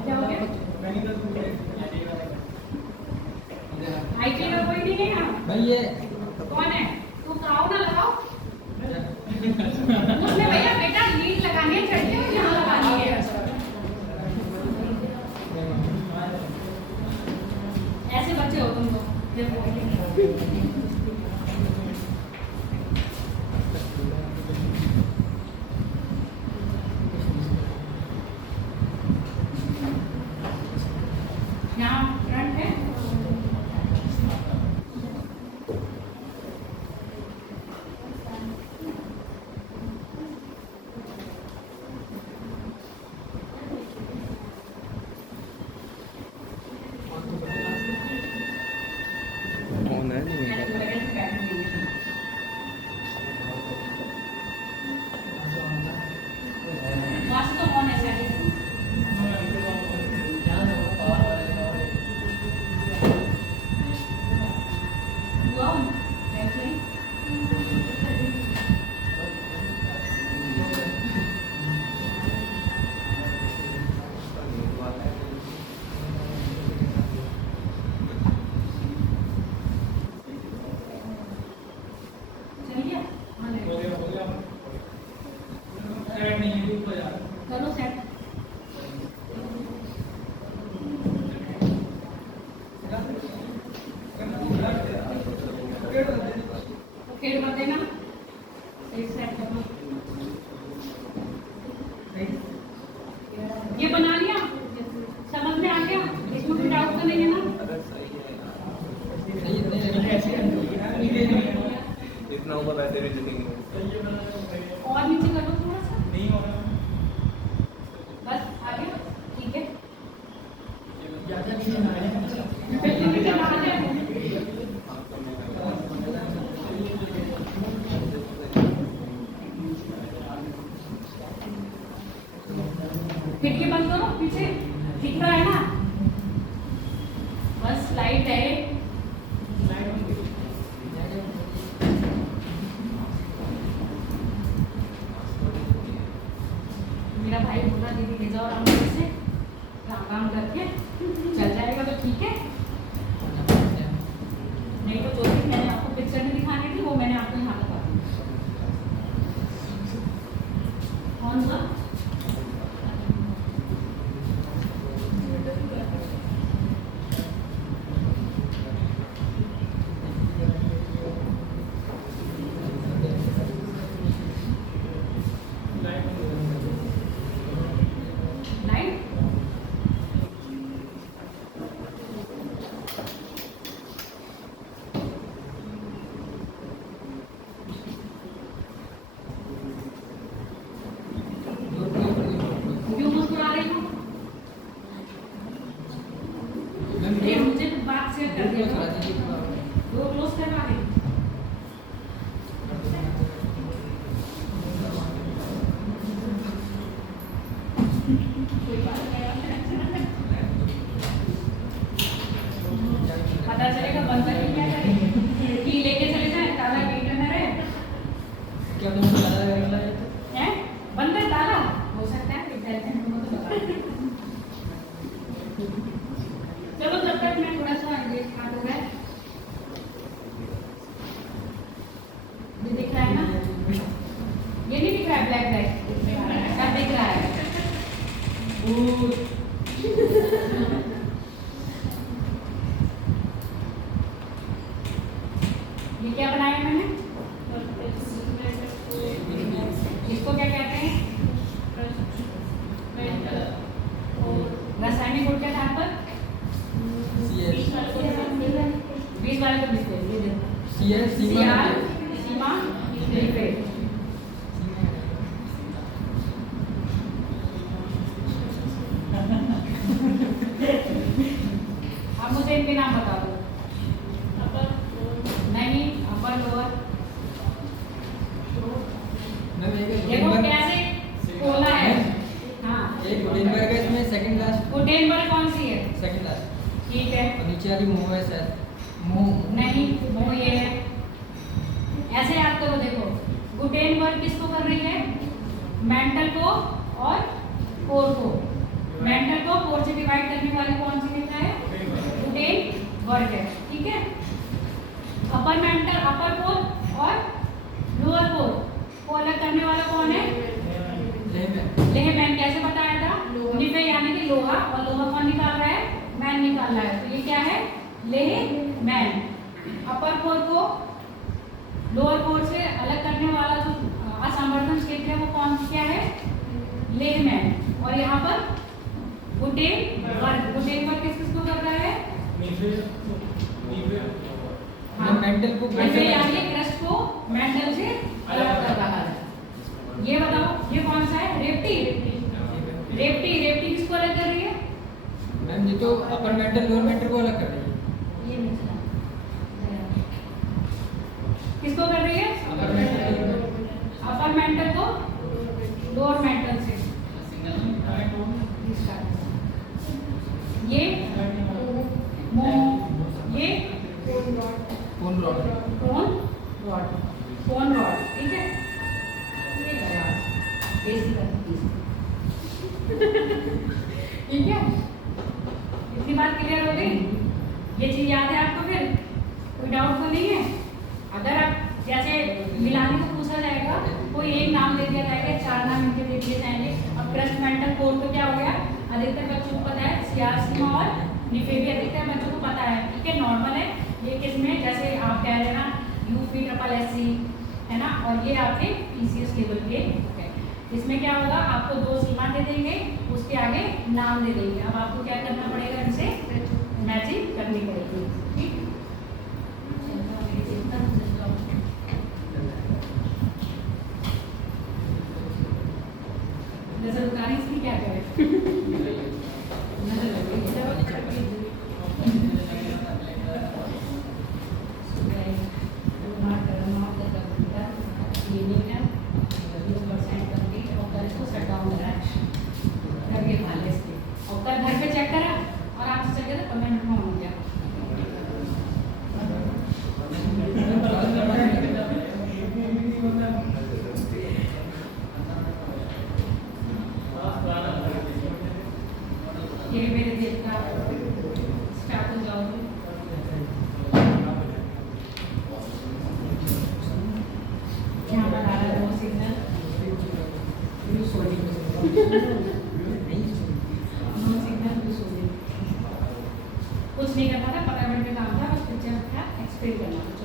क्या हो गया? आईटी का कोई नहीं है यहाँ? भाई ये कौन है? तू काओ ना लगाओ। उसने भैया बेटा लीड लगानी है, चढ़ के यहाँ लगानी है। ऐसे बच्चे हो तुम तो। यहाँ फ्रंट है, वहाँ से तो ऑन है शायद। Wow, actually. चलिए हाँ ले करो सेट। फिर कर देना, एक सेट करना। ये बना लिया, समझ में आ गया, इसमें कोई डाउट तो नहीं है ना? इतना ऊपर वैसे भी जितेंगे। और नीचे कर लो थोड़ा सा, बस आगे। ठीक है, नीचे ला दे। खिड़की बंद करो, पीछे दिख रहा है ना, बस लाइट है। मेरा भाई बोला दीदी ले जाओ रामपुर से, ये क्या बनाया मैंने? इसको क्या कहते हैं? रासायनिक गुण के आधार पर 20 वाले को लिखते हैं। ये देखो सीआर सीमा लिपिड। अब मुझे इनके नाम बता दो। नहीं, अपर लोअर। देखो कैसे खोला है। हाँ, एक गुटेनबर्ग है, इसमें सेकंड लास्ट गुटेनबर्ग कौन सी है? सेकंड लास्ट ठीक है। और नीचे वाली मुंह है शायद मुंह नहीं, वो ये है। ऐसे याद करो, देखो गुटेनबर्ग किसको कर रही है? मेंटल को और कोर को। मेंटल को कोर से डिवाइड करने वाली कौन सी लेता है? गुटेनबर्ग है। ठीक है। अपर मेंटल, अपर कोर और लोअर कोर को अलग करने वाला कौन है? लेहमैन। कैसे बताया था? निफे यानी कि लोहा, और लोहा कौन निकाल रहा है? मैन निकाल रहा है। तो ये क्या है? लेहमैन। अपर कोर को लोअर कोर से अलग करने वाला जो असंवर्धन क्षेत्र है वो कौन क्या है? लेहमैन। और यहाँ पर गुटेनबर्ग। गुटेनबर्ग किस किसको कर रहा है? हाँ, मेंटल को निफे यानी क्रस्ट को मेंटल से अलग कर रहा है। ये बताओ, ये कौन सा है? रेप्टी। रेप्टी, रेप्टी किसको अलग कर रही है? मैम ये तो अपर मेंटल लोअर मेंटल को अलग कर रही है। ये निचला किसको कर रही है? अपर मेंटल अपर मेंटल को लोअर मेंटल से। ये मुंह, ये कौन रॉड कोन रॉड। कोन रॉड, ठीक है। ये गया ठीक है। इतनी बात क्लियर हो गई? ये चीज याद है आपको? फिर कोई डाउट तो नहीं है? अगर आप जैसे मिलाने को पूछा जाएगा, कोई एक नाम दे दिया जाएगा, 4 नाम इनके दे दिए जाएंगे। अब क्रस्ट मेंटल कोर तो क्या हो गया? अधिकतर बच्चों को पता है। सीआर सीमा और निफे भी अधिकतर बच्चों को पता है। ठीक है, नॉर्मल है। ये किसमें, जैसे आप कह रहे हैं ना यूपी ट्रिपल एससी है ना, और ये आपके पीसीएस लेवल के है। इसमें क्या होगा? आपको 2 सीमा दे देंगे, उसके आगे नाम दे देंगे। अब आपको क्या करना पड़ेगा? इनसे मैचिंग करनी पड़ेगी। ठीक, नजर उतारी इसकी क्या करें? नजर लग गई। घर पे चेक करा और आपसे चल गया तो 15 मिनट में हो गया। ये मेरे देश का स्टार्ट हो जाओ। यहाँ बता रहा है 2 सिग्नल कुछ नहीं करना था, 15 मिनट का काम था, बस पिक्चर का एक्सप्लेन करना था।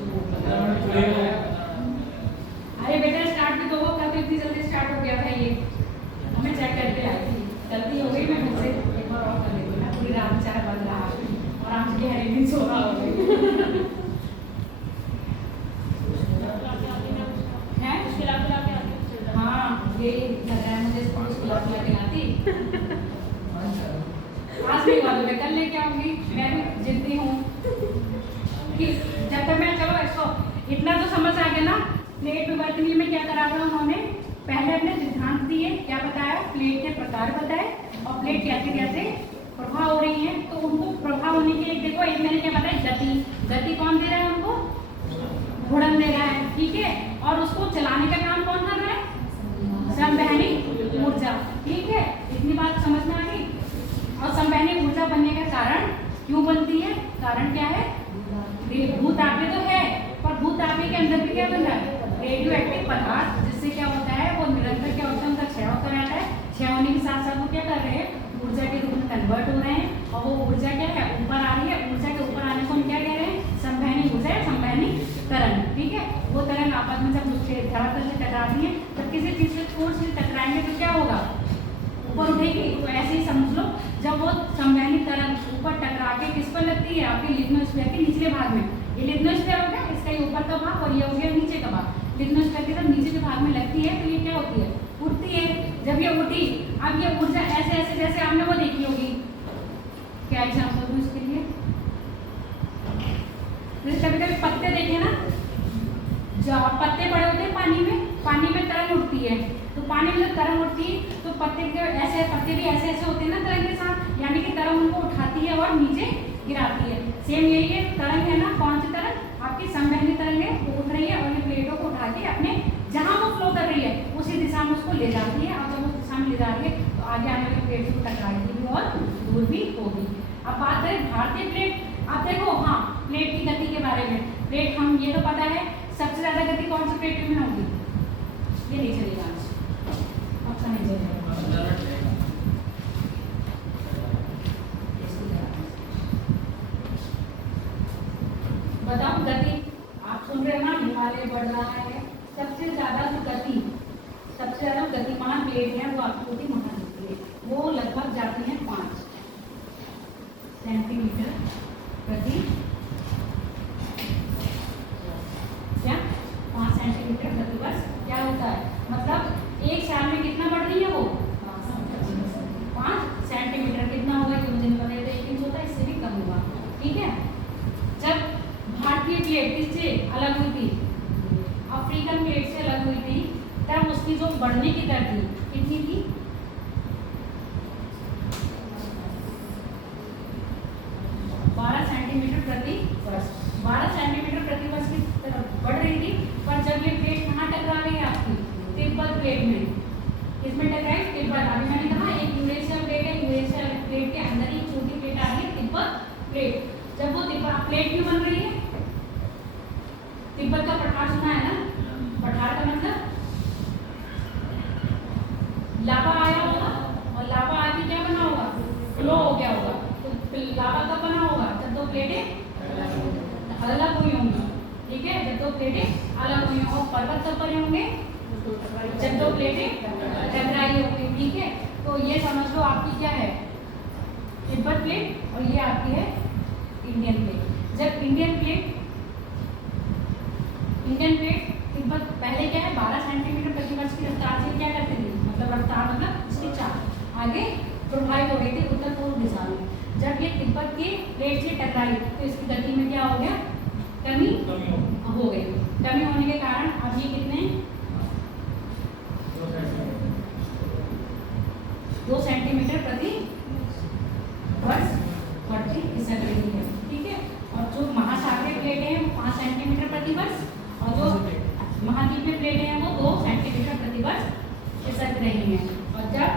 अरे बेटा स्टार्ट भी तो वो कब इतनी जल्दी स्टार्ट हो गया था? ये मैं चेक करके आई थी, गलती हो गई। मैं मुझसे एक बार और कर लेती ना, पूरी रात बेचारा बंद रहा और आप गहरी नींद सो रहा हो गई है। हाँ, ये लग रहा है मुझे स्कूल के लाती। आज नहीं वाली, मैं कल लेके आऊंगी। मैं भी जिद्दी हूँ कि जब तक मैं, चलो इसको इतना तो समझ आ गया ना। प्लेट विवर्तनीय में क्या करा था उन्होंने? पहले अपने सिद्धांत दिए, क्या बताया? प्लेट के प्रकार बताए और प्लेट कैसे कैसे प्रभाव हो रही है। तो उनको प्रभाव होने के लिए देखो, एक मैंने क्या बताया? गति। गति कौन दे रहा है उनको? घूर्णन दे रहा है। ठीक है, और उसको चलाने का काम कौन कर रहा है? संवहनी ऊर्जा। ठीक है, इतनी बात समझ में आ गई। और संवहनी ऊर्जा बनने का कारण क्यों बनती है? कारण क्या है? भूतापीय तो है, पर भूतापीय के अंदर भी क्या बन रहा है? रेडियो एक्टिव पदार्थ, जिससे क्या होता है? वो निरंतर क्या होता है? उनका क्षय होता रहता है। क्षय होने के साथ साथ वो क्या कर रहे हैं? ऊर्जा के रूप में कन्वर्ट हो रहे हैं, और वो ऊर्जा क्या है, ऊपर आ रही है। ऊर्जा के ऊपर आने को हम क्या कह रहे हैं, संवहनी ऊर्जा या संवहनी तरंग। ठीक है, वो तरंग आपस में जब उससे धरातल से टकराती है, जब किसी चीज से फोर्स से टकराएंगे तो क्या होगा, ऊपर उठेगी। तो ऐसे ही समझ लो, जब वो संवहनी तरंग ऊपर टकरा के किस पर लगती है, आपके लिथोस्फीयर के निचले भाग में। ये लिथोस्फीयर हो गया, इसका ये ऊपर का भाग, और ये हो गया नीचे का भाग। लिथोस्फीयर के जब नीचे के भाग में लगती है तो ये क्या होती है, उड़ती है। जब ये उठी, अब ये ऊर्जा ऐसे ऐसे, जैसे आपने वो देखी होगी, क्या एग्जाम्पल दूं इसके लिए, जैसे कभी कभी पत्ते देखे ना, जब पत्ते पड़े होते हैं पानी में तरंग उठती है। तो पानी में जब तरंग उठती है तो पत्ते के ऐसे, पत्ते भी ऐसे ऐसे होते हैं ना तरंग के साथ, यानी कि तरंग उनको उठाती है और नीचे गिराती है। सेम यही है, तरंग है ना, कौन सी तरंग, आपकी संवहनी तरंग है, वो उठ रही है और ये प्लेटों को उठा के अपने जहाँ वो फ्लो कर रही है उसी दिशा में उसको ले जाती है। और जब उस दिशा में ले जा रही है तो आगे आने वाली प्लेट से टकराएगी भी और दूर भी होगी। अब बात करें भारतीय प्लेट। अब देखो, हाँ, प्लेट की गति के बारे में, प्लेट हम ये तो पता है, सबसे ज्यादा गति कौन सी प्लेट में होगी, ये नहीं चलेगा, अच्छा नहीं चलेगा। बताओ गति, आप सुन रहे हो ना, हिमालय बढ़ रहा है, सबसे ज्यादा जो गति, सबसे ज्यादा गतिमान प्लेट है वो आपकी होती है महाद्वीपीय, वो लगभग जाती है 5 सेंटीमीटर प्रति, क्या 5 सेंटीमीटर प्रति वर्ष क्या होता है, मतलब एक साल में कितना बढ़ रही है वो 5 सेंटीमीटर। कितना होगा कि मुझे नहीं पता, 1 इंच होता है, इससे भी कम होगा। ठीक है, जब भारतीय प्लेट किससे अलग हुई थी, अफ्रीकन प्लेट से अलग हुई थी, तब उसकी जो बढ़ने की दर थी कितनी थी, 12 सेंटीमीटर प्रति वर्ष। 12 सेंटीमीटर प्रति वर्ष की तरफ बढ़ रही थी। पर जब ये प्लेट कहाँ टकरा गई आपकी, तिब्बत प्लेट में, किसमें टकराई, तिब्बत। अभी मैंने कहा एक यूरेशिया प्लेट है, यूरेशिया प्लेट के अंदर ही छोटी प्लेट आ रही है तिब्बत प्लेट। जब वो तिब्बत प्लेट क्यों बन रही है, तिब्बत का पठार सुना है ना, पठार का मतलब लावा आया होगा, और लावा आके क्या बना होगा, फ्लो हो गया होगा। तो लावा कब बना होगा, जब दो प्लेटें अलग हुई होंगी। ठीक है, जब दो प्लेटें अलग हुई होंगी। और पर्वत कब बने होंगे, जब दो प्लेटें टकराई होंगी। ठीक है, तो ये समझ लो आपकी क्या है, तिब्बत प्लेट, और ये आपकी है इंडियन प्लेट। जब इंडियन प्लेट तिब्बत पहले क्या है, 12 सेंटीमीटर प्रति वर्ष की रफ्तार से क्या करते थे, मतलब रफ्तार मतलब इसकी चाल आगे प्रभावित हो गई थी उत्तर पूर्व दिशा में। जब ये तिब्बत की प्लेट से टकराई तो इसकी गति में क्या हो गया, कमी हो गई। कमी होने के कारण अब ये कितने 2 सेंटीमीटर प्रति वर्ष बढ़ती खिसक रही है। ठीक है, और जो महासागरीय प्लेटें हैं वो 5 सेंटीमीटर प्रति वर्ष, और जो महाद्वीपीय प्लेटें हैं वो 2 सेंटीमीटर प्रति वर्ष खिसक रही हैं। और जब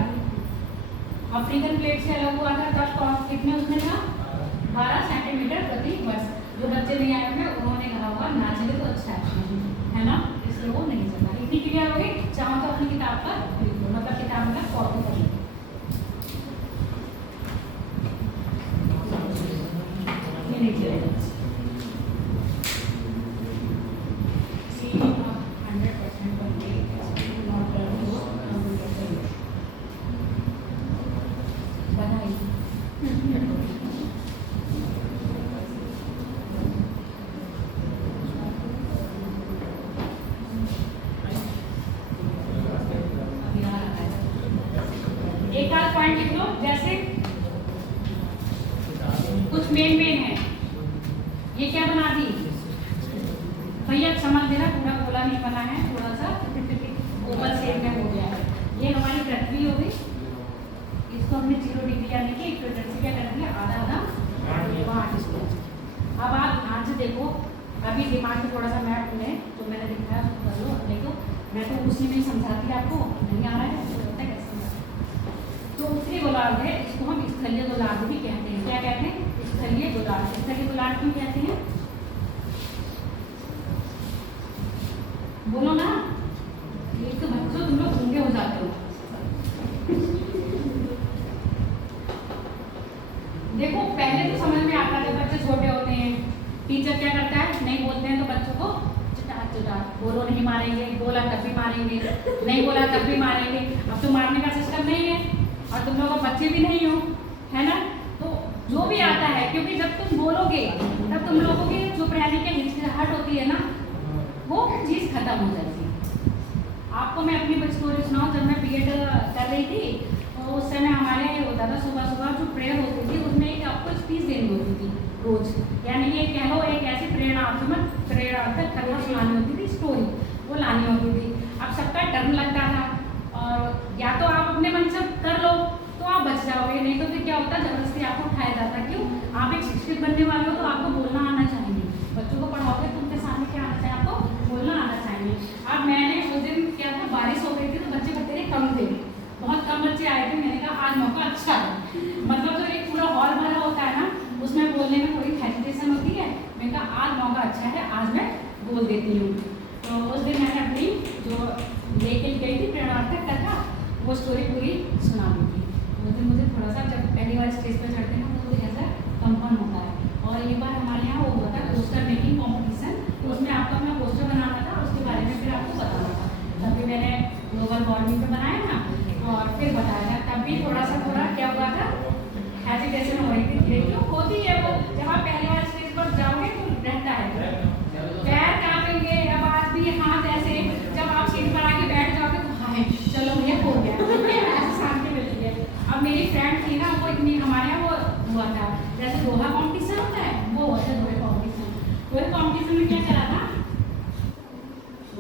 अफ्रीकन प्लेट से अलग हुआ था तब कौन कितने उसमें था, 12 सेंटीमीटर प्रति वर्ष। जो बच्चे नहीं आए होंगे उन्होंने कहा होगा ना चले तो अच्छा है ना, इसलिए वो नहीं चलता। इतनी क्लियर हो गई, चाहो तो अपनी किताब पर लिख लो, मतलब किताब में कॉपी कर लो। ये नहीं चलेगा, एक आध पॉइंट लिख लो, जैसे कुछ मेन है। ये क्या बना दी भैया, समझ देना, पूरा गोला नहीं बना है, थोड़ा सा ओवल शेप में हो गया है। ये हमारी पृथ्वी हो गई, इसको हमने 0 डिग्री यानी कि इक्वेटर से क्या कर दिया, आधा आधा 8 इसको। अब आप ध्यान से देखो, अभी दिमाग में थोड़ा सा मैप में तो मैंने दिखाया उसको कर लो। देखो मैं तो उसी में समझाती, आपको नहीं आ रहा है तो लगता है कैसे समझ। जो उत्तरी गोलार्ध है इसको हम स्थलीय गोलार्ध भी कहते हैं। क्या कहते हैं, स्थलीय गोलार्ध। स्थलीय गोलार्ध क्यों कहते हैं, बोलो ना, एक तो बच्चों तुम लोग गूंगे हो जाते हो। देखो पहले तो समझ में आता है, बच्चे छोटे होते हैं, टीचर क्या करता है, नहीं बोलते हैं तो बच्चों को चुटा चुटा, बोलो नहीं मारेंगे, बोला तब भी मारेंगे, नहीं बोला तब भी मारेंगे। अब तो मारने का सिस्टम नहीं है और तुम लोग बच्चे भी नहीं हो, है ना। तो जो भी आता है, क्योंकि जब तुम बोलोगे तब तुम लोगों की चुप रहने की हिचकिचाहट होती है ना, वो चीज़ खत्म हो जाती है। आपको मैं अपनी स्टोरी सुनाऊँ, जब मैं बीएड कर रही थी तो उस समय हमारे होता था सुबह सुबह जो प्रेयर होती थी उसमें एक आपको स्पीच देनी होती थी रोज, यानी ये कह लो एक ऐसी प्रेरणात्मक कथा सुनानी होती थी, स्टोरी वो लानी होती थी। अब सबका टर्न लगता था और या तो आप अपने मन से कर लो तो आप बच जाओगे, नहीं तो फिर क्या होता, जबरदस्ती आपको उठाया जाता। क्यों? आप एक शिक्षित बनने वाले हो तो आपको बोलना आना चाहिए, बच्चों को पढ़ाओगे तो उनके सामने क्या आना चाहिए, आपको बोलना आना चाहिए। अब मैंने उस दिन क्या था, बारिश हो गई थी तो बच्चे बच्चे कम थे, बहुत कम बच्चे आए थे। मैंने कहा आज मौका अच्छा है, मतलब जो एक पूरा हॉल भरा होता है ना, उसमें बोलने में थोड़ी हेजिटेशन होती है। मैंने कहा आज मौका अच्छा है, आज मैं बोल देती हूँ। तो उस दिन मैंने अपनी जो लेके गई थी प्रेरणात्मक कथा, वो स्टोरी पूरी सुना दी थी। उस दिन मुझे थोड़ा सा, जब पहली बार स्टेज पर चढ़ते हैं तो मुझे ऐसा कंपन होता है। और एक बार हमारे यहाँ वो हुआ था पोस्टर मेकिंग कॉम्पिटिशन, तो उसमें आपको अपना पोस्टर बनाना था, उसके बारे में फिर आपको बताना था। तभी मैंने ग्लोबल वार्मिंग पे बनाया ना और फिर बताया था, तब भी थोड़ा क्या हुआ था, हेजिटेशन हो रही थी। क्यों होती है वो, जब आप पहली बार स्टेज पर जाओगे तो रहता है, पैर कांपेंगे, आवाज भी, हाथ ऐसे। जब आप सीट पर आके बैठ जाओगे तो हाय चलो भैया हो गया, ऐसे शांति मिलती है। अब मेरी फ्रेंड थी ना, वो इतनी, हमारे यहाँ वो हुआ था जैसे दोहा कॉम्पिटिशन होता है, वो होता है दोहे कॉम्पिटिशन। दोहे कॉम्पिटिशन में क्या चला था,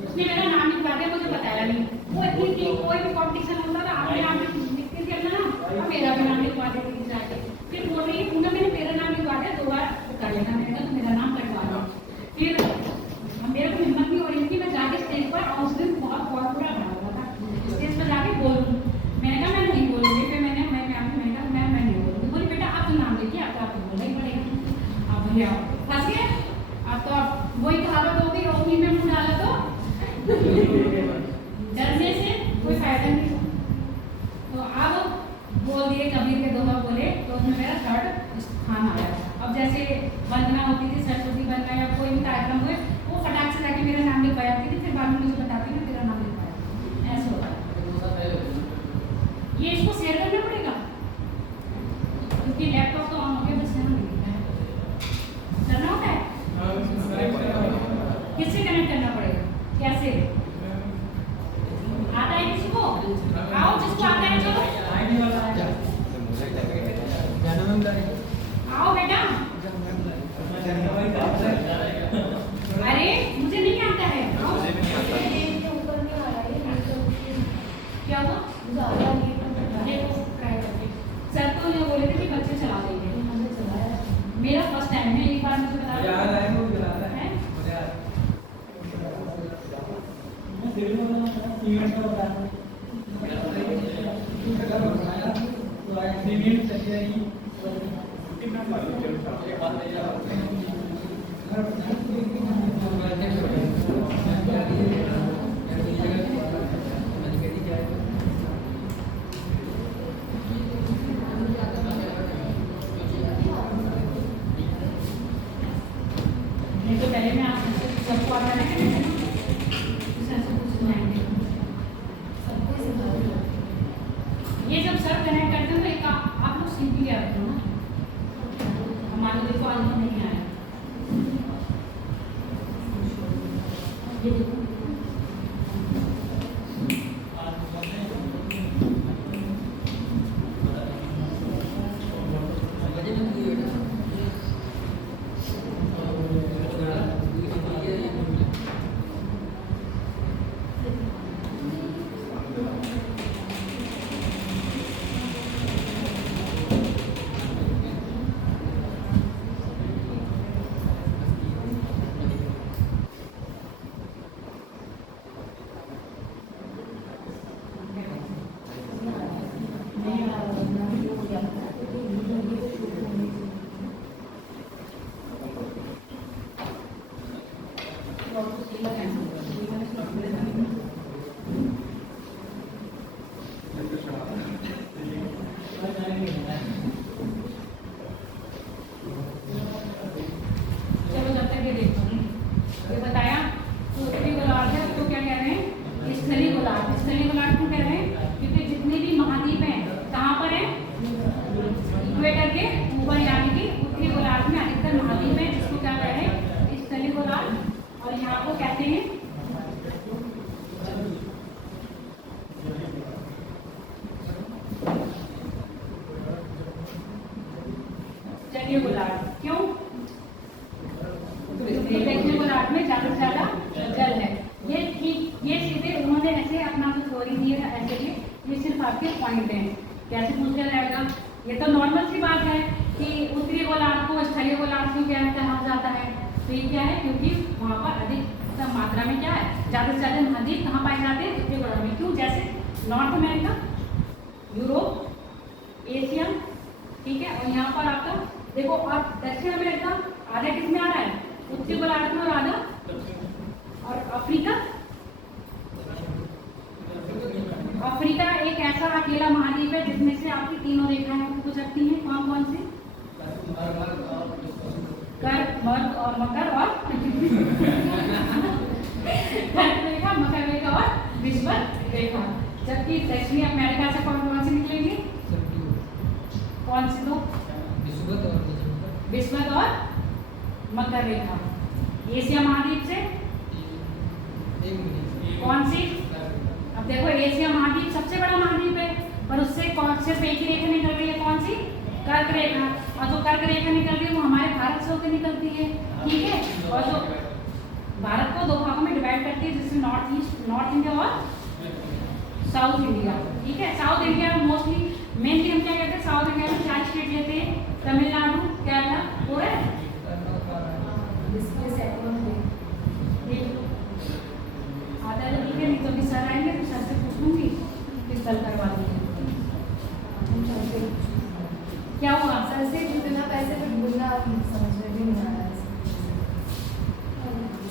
उसने मेरा नाम लिखवा दिया, मुझे बताया नहीं। वो इतनी थी, कोई भी कॉम्पिटिशन होता था अपने नाम लिखती थी अपना नाम, और मेरा भी नाम लिखवा देती थी जाके। फिर बोल रही है मैंने मेरा नाम लिखवा दिया, 2 बार कर लेना, मैंने कहा मेरा नाम कटवा दो। फिर मेरे को हिम्मत नहीं हो रही थी मैं जाके स्टेज पर, और उस दिन बहुत पूरा भरा हुआ था, स्टेज पर जाके बोलूँ। मैंने कहा मैं नहीं बोलूँगी। फिर मैंने कहा मैं नहीं बोलूँगी। बोली बेटा आप तो नाम लिखिए, आपको बोलना ही पड़ेगा। अब भैया फंस गए, अब तो अब वही कहावत होगी, रोटी में मुँह डाला तो डरने से कोई फायदा नहीं। तो अब बोल दिए, कबीर के दोहा बोले, तो उसमें मेरा 3rd स्थान आया। अब जैसे वंदना होती थी, सरस्वती वंदना या कोई भी कार्यक्रम हुए, वो फटाक से जाके मेरा नाम लिखवाया थी, फिर बाद में मुझे बताती मैं तेरा नाम लिखवाया, ऐसे होता है। ये इसको शेयर करना पड़ेगा क्योंकि लैपटॉप तो ऑन हो गया, बस यहाँ नहीं दिखा है, करना होता है। किससे कनेक्ट करना पड़ेगा, कैसे आता है किसी को? आओ जिसको आता है चलो आओ बेटा। अरे मुझे नहीं आता है, आओ। क्या हुआ? देखो ट्राई करके, सर तो ये बोले थे कि बच्चे चला देंगे, मेरा फर्स्ट टाइम है, एक बार मुझे बता नहीं तो पहले मैं आपसे सबको आता है ये जब सर कनेक्ट करते हैं तो एक आप लोग सीख भी लिया रखो ना, हमारे देखो आज नहीं आया ये देखो। गोलार्ध और यहाँ को कहते हैं जलीय गोलार्ध। क्यों? क्योंकि जलीय गोलार्ध में ज्यादा से ज्यादा जल है। ये ठीक, ये सीधे उन्होंने ऐसे अपना जो थ्योरी दी है ऐसे ये सिर्फ आपके पॉइंट हैं। कैसे पूछा जाएगा? ये तो नॉर्मल सी बात है कि उत्तरी गोलार्ध को स्थलीय गोलार्ध क्यों क्या कहा जाता है? तो ये क्या है? क्योंकि वहाँ पर अधिक मात्रा में क्या है, ज्यादा से ज्यादा महाद्वीप कहाँ पाए जाते हैं? उत्तरी गोलार्ध में। क्यों? जैसे नॉर्थ अमेरिका, यूरोप, एशिया, ठीक है। और यहाँ पर आपका देखो, और दक्षिण अमेरिका आधा किस में आ रहा है? उत्तरी गोलार्ध में, और आधा और अफ्रीका। अफ्रीका एक ऐसा अकेला महाद्वीप है जिसमें से आपकी तीनों रेखाएं हो सकती हैं। कौन कौन सी? कर्क, मर्क और मकर, और कर्क रेखा, मकर रेखा और विषुवत रेखा। जबकि दक्षिणी अमेरिका से कौन कौन सी निकलेंगी? कौन सी दो? विषुवत और मकर रेखा। एशिया महाद्वीप से कौन सी? अब देखो, एशिया महाद्वीप सबसे बड़ा महाद्वीप है, पर उससे कौन से एक ही रेखा निकल रही है? कौन सी? कर्क रेखा। और जो कर्क रेखा निकल रही है वो हमारे भारत से होकर निकलती है, ठीक है। और जो भारत को दो भागों में डिवाइड करती है, जिससे नॉर्थ ईस्ट, नॉर्थ इंडिया और साउथ इंडिया, ठीक है। साउथ इंडिया में मोस्टली मेनली हम क्या कहते हैं? साउथ इंडिया में 4 स्टेट लेते हैं, तमिलनाडु, केरला, वो है आता है। ठीक है, नहीं तो अभी सर आएंगे तो सर से पूछ लूंगी, फिर कल करवा देंगे। क्या हुआ? सर से जितना पैसे पे बोलना आप समझ में भी नहीं आ रहा है।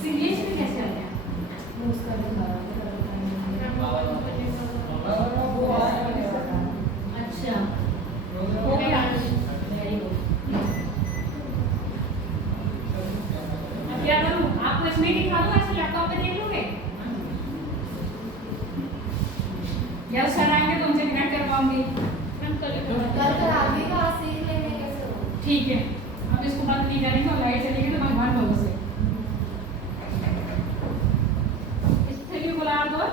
इंग्लिश में कैसे आ गया? वो उसका भी अच्छा, हो गया। Very good. अब क्या करूँ? आपको इसमें दिखा दूँ, ऐसे लैपटॉप पे देख लोगे? या सर आएंगे तो उनसे कनेक्ट करवाऊंगी। कर आगे का सीख लेंगे कैसे हो? ठीक है, अब इसको बंद नहीं करेंगे और लाइट चलेगी तो भगवान भरोसे से। स्थलीय गोलार्ध और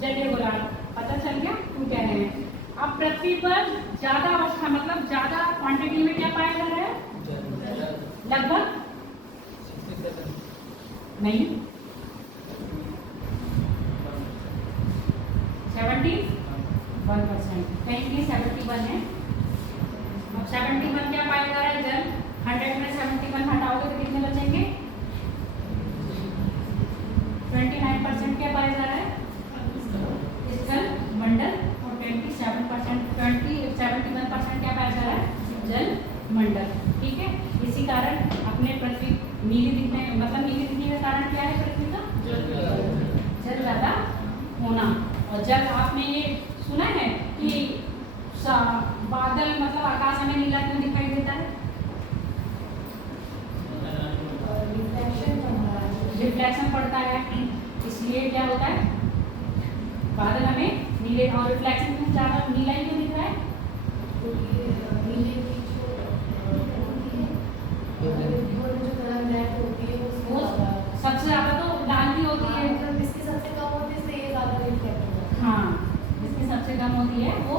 जलीय गोलार्ध पता चल गया क्यों कह रहे हैं। अब पृथ्वी पर ज्यादा अवस्था, मतलब ज्यादा क्वांटिटी में क्या पाया जा रहा है? लगभग नहीं, 71%। कहीं 71 है। अब 71 क्या पाया जा रहा है? जल। 100 में 71 हटाओगे तो कितने बचेंगे? 29% क्या पाया जा रहा है? स्थल मंडल। और 71% क्या पाया जा रहा है? जल मंडल, ठीक है। इसी कारण अपने पृथ्वी नीली दिखने, मतलब नीली दिखने का कारण क्या है? पृथ्वी का जल ज्यादा होना। और जल आपने ये सुना है कि बादल, मतलब आकाश हमें नीला क्यों दिखाई देता है? रिफ्लेक्शन पड़ता है, इसलिए क्या होता है? बादल हमें नीले, और रिफ्लेक्शन क्यों ज्यादा नीला ही क्यों दिख रहा है? सबसे ज्यादा तो लाल भी होती है। इसकी सबसे कम होती है, इससे ये ज्यादा रिफ्लेक्ट होगा। हाँ, जिसकी सबसे कम होती है वो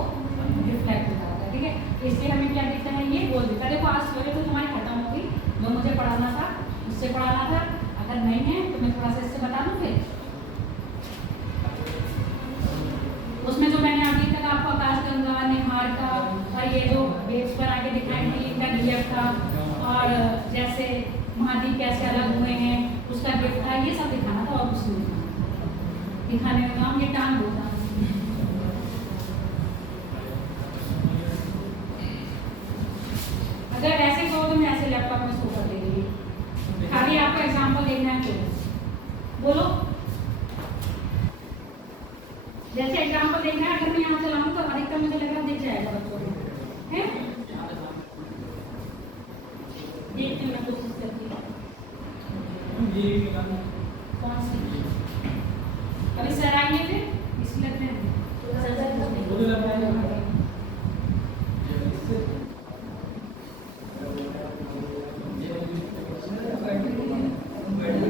रिफ्लेक्ट हो जाता है, ठीक है। इसलिए हमें क्या दिखता है? ये गोल दिखता है। देखो, आज सवेरे तो तुम्हारी खत्म होगी, जो मुझे पढ़ाना था उससे पढ़ाना था। अगर नहीं है तो मैं थोड़ा सा इससे बता दूँ फिर। उसमें जो मैंने अभी तक आपको आकाशगंगा, निहार का और ये जो वेव्स पर आगे दिखाई थी, इनका रिलीफ था, और जैसे महाद्वीप कैसे अलग हुए हैं उसका गिफ्ट था, ये सब दिखाना था। और कुछ नहीं दिखाने का काम ये टांग होता। अगर ऐसे कहो तो मैं ऐसे लैपटॉप में शो कर देंगी। खाली आपका एग्जाम्पल देखना है तो बोलो। जैसे एग्जाम्पल देखना है, अगर मैं यहाँ से लाऊं तो अधिकतर मुझे लग रहा है दिख जाएगा बच्चों को, है? देखते मैं कोशिश करती हूँ। कौन सी? अभी सर आएंगे फिर इसलिए लगते हैं ये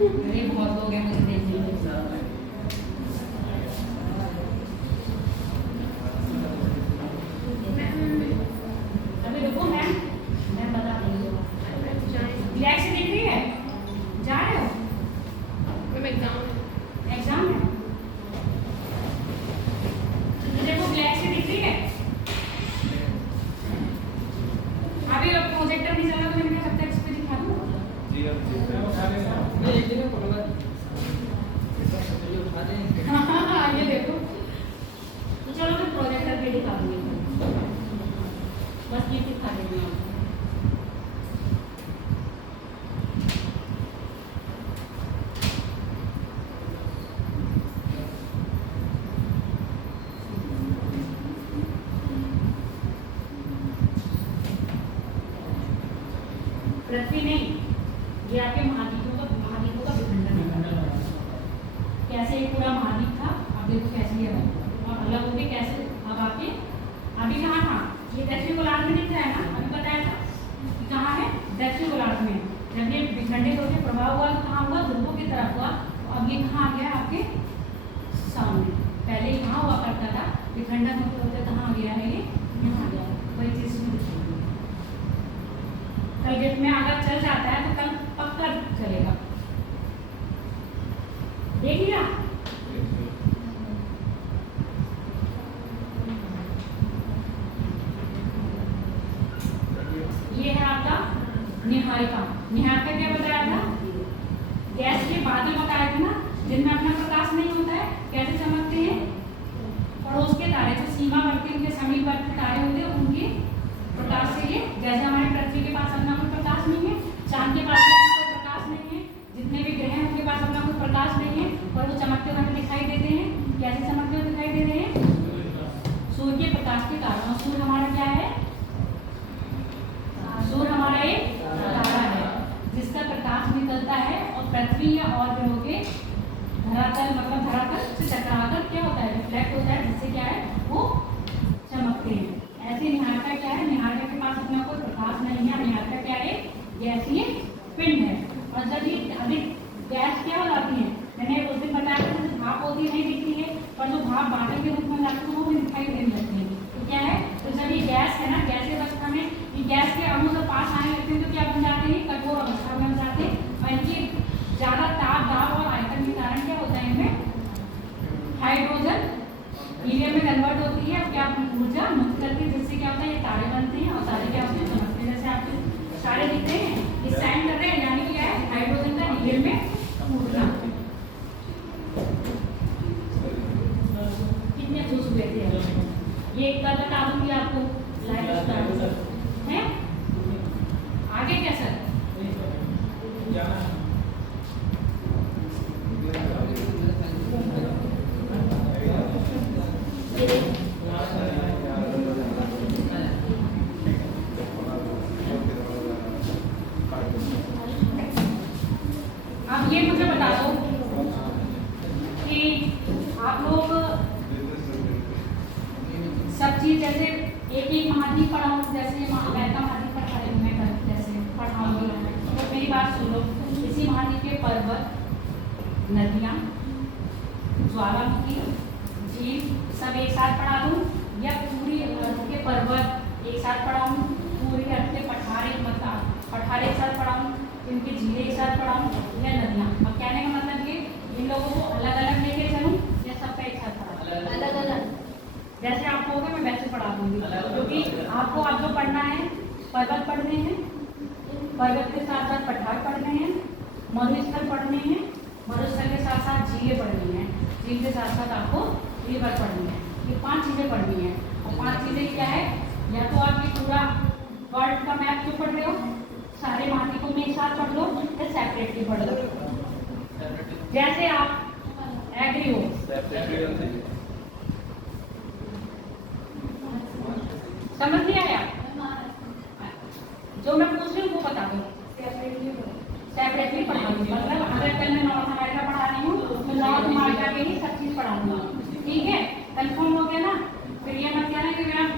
अरे बहुत लोग हैं मुझे देखने में। अभी रुको मैम बता रही हूँ। ब्लैक से दिख रही है? जा रहे हो? एग्जाम है? देखो ब्लैक से दिख रही है? अभी प्रोजेक्टर नहीं चला तो मैंने कहा जब तक इस पे दिखा दूँ। जी हम जी ये एक दिन फोटो का उठा दें। हाँ ये देखो। तो चलो मैं प्रोजेक्टर पे दिखा दूँगी। बस ये दिखा देंगे आपको। पृथ्वी नहीं, ये आपके महाद्वीपों का विखंडन है। कैसे एक पूरा महाद्वीप था, अब देखो कैसे ये और अलग हो गए कैसे। अब आपके अभी कहाँ था? ये दक्षिण गोलार्ध में दिख रहा है ना, अभी बताया था कि कहाँ है? दक्षिण गोलार्ध में। जब ये विखंडित होकर प्रभाव हुआ तो कहाँ हुआ? ध्रुवों की तरफ हुआ। अब ये कहाँ आ गया? आपके सामने। पहले कहाँ हुआ करता था? विखंडन होते होते कहाँ आ गया है? ये यहाँ आ गया। वही चीज कल डेट में अगर चल जाता है तो कल पक्का चलेगा। देख लिया? ये है आपका निहारिका। निहारिका क्या बताया था? गैस के बादल बताए थे ना, जिनमें अपना प्रकाश नहीं होता है, कैसे चमकते हैं? पड़ोस के तारे जो सीमावर्ती उनके समीपवर्ती तारे होते हैं, उनके प्रकाश से ये, जैसे हमारी पृथ्वी के पास अपना कोई प्रकाश नहीं है, चांद के पास कोई प्रकाश नहीं है, जितने भी ग्रह हैं उनके पास अपना कोई प्रकाश नहीं है, पर वो चमकते हुए हमें दिखाई देते हैं। कैसे चमकते हुए दिखाई दे रहे हैं? सूर्य के प्रकाश के कारण। सूर्य हमारा क्या है? सूर्य हमारा एक तारा है जिसका प्रकाश निकलता है और पृथ्वी या और ग्रहों के धरातल मतलब धरातल से टकराकर क्या होता है? रिफ्लेक्ट होता है, जिससे क्या है? वो चमकते हैं। ऐसे निहारिका क्या है? निहारिका के पास अपना कोई प्रकाश नहीं है। निहारिका क्या है? गैसीय पिंड है। और जब ये अधिक गैस क्या हो जाती है, मैंने उस दिन बताया था जैसे भाप होती नहीं दिखती है, पर जो भाप बादल के रूप में जाती है वो भी दिखाई देने लगती है। तो क्या है? तो जब ये गैस है ना, गैसीय अवस्था में ये गैस के अणु जब पास आने लगते हैं तो क्या बन जाते हैं? कठोर अवस्था में बन जाते हैं। और इनकी ज्यादा ताप दाब और आयतन के कारण क्या होता है? इनमें हाइड्रोजन हीलियम में कन्वर्ट होती है, क्या ऊर्जा मुक्त करती है, जिससे क्या होता है? ये तारे बनते हैं और तारे क्या होते हैं? चमकते हैं। जैसे आपके तारे दिखते हैं, ये साइन कर रहे हैं, यानी कि क्या है? हाइड्रोजन का हीलियम में ऊर्जा। कितने खुश हुए थे? ये एक बार बता दूंगी आपको। लाइव स्टार्ट है आगे क्या सर? अब ये मुझे बता दो कि आप लोग सब चीज जैसे एक एक महाद्वीप पढ़ाऊँ, जैसे अमेरिका महाद्वीप पर खड़े हुए हैं, जैसे पढ़ाऊंगी तो मेरी बात सुनो। इसी महाद्वीप के पर्वत, नदियाँ, ज्वालामुखी, झील सब एक साथ पढ़ा दूँ, या पूरी अर्थ के पर्वत एक साथ पढ़ाऊँ, पूरी अर्थ के पठार एक साथ पढ़ाऊँ, इनकी झीलें एक साथ पढ़ाऊँ, या नदियाँ? अब कहने का मतलब ये इन लोगों को अलग अलग लेके चलूँ या सबका एक साथ पढ़ाऊँ? अलग अलग। जैसे आप कहोगे मैं वैसे पढ़ा दूंगी, क्योंकि आपको अब जो पढ़ना है पर्वत पढ़ने हैं, पर्वत के साथ साथ पठार पढ़ने हैं, मरुस्थल पढ़ने हैं, मरुस्थल के साथ साथ झीलें पढ़नी है, झील के साथ साथ आपको रिवर पढ़नी है। ये 5 चीज़ें पढ़नी है। और 5 चीज़ें क्या है? या तो आप ये पूरा वर्ल्ड का मैप जो पढ़ रहे हो सारे महाद्वीपों में एक साथ पढ़ लो, या सेपरेटली पढ़ लो, जैसे आप एग्री हो। समझ नहीं आया? जो मैं पूछ रही हूँ वो बता दो। सेपरेटली पढ़ाऊंगी, मतलब अगर कल मैं नॉर्थ अमेरिका पढ़ा रही हूँ तो नॉर्थ अमेरिका के ही सब चीज पढ़ाऊंगी। ठीक है? कंफर्म हो गया ना? फिर ये मत कहना कि मैम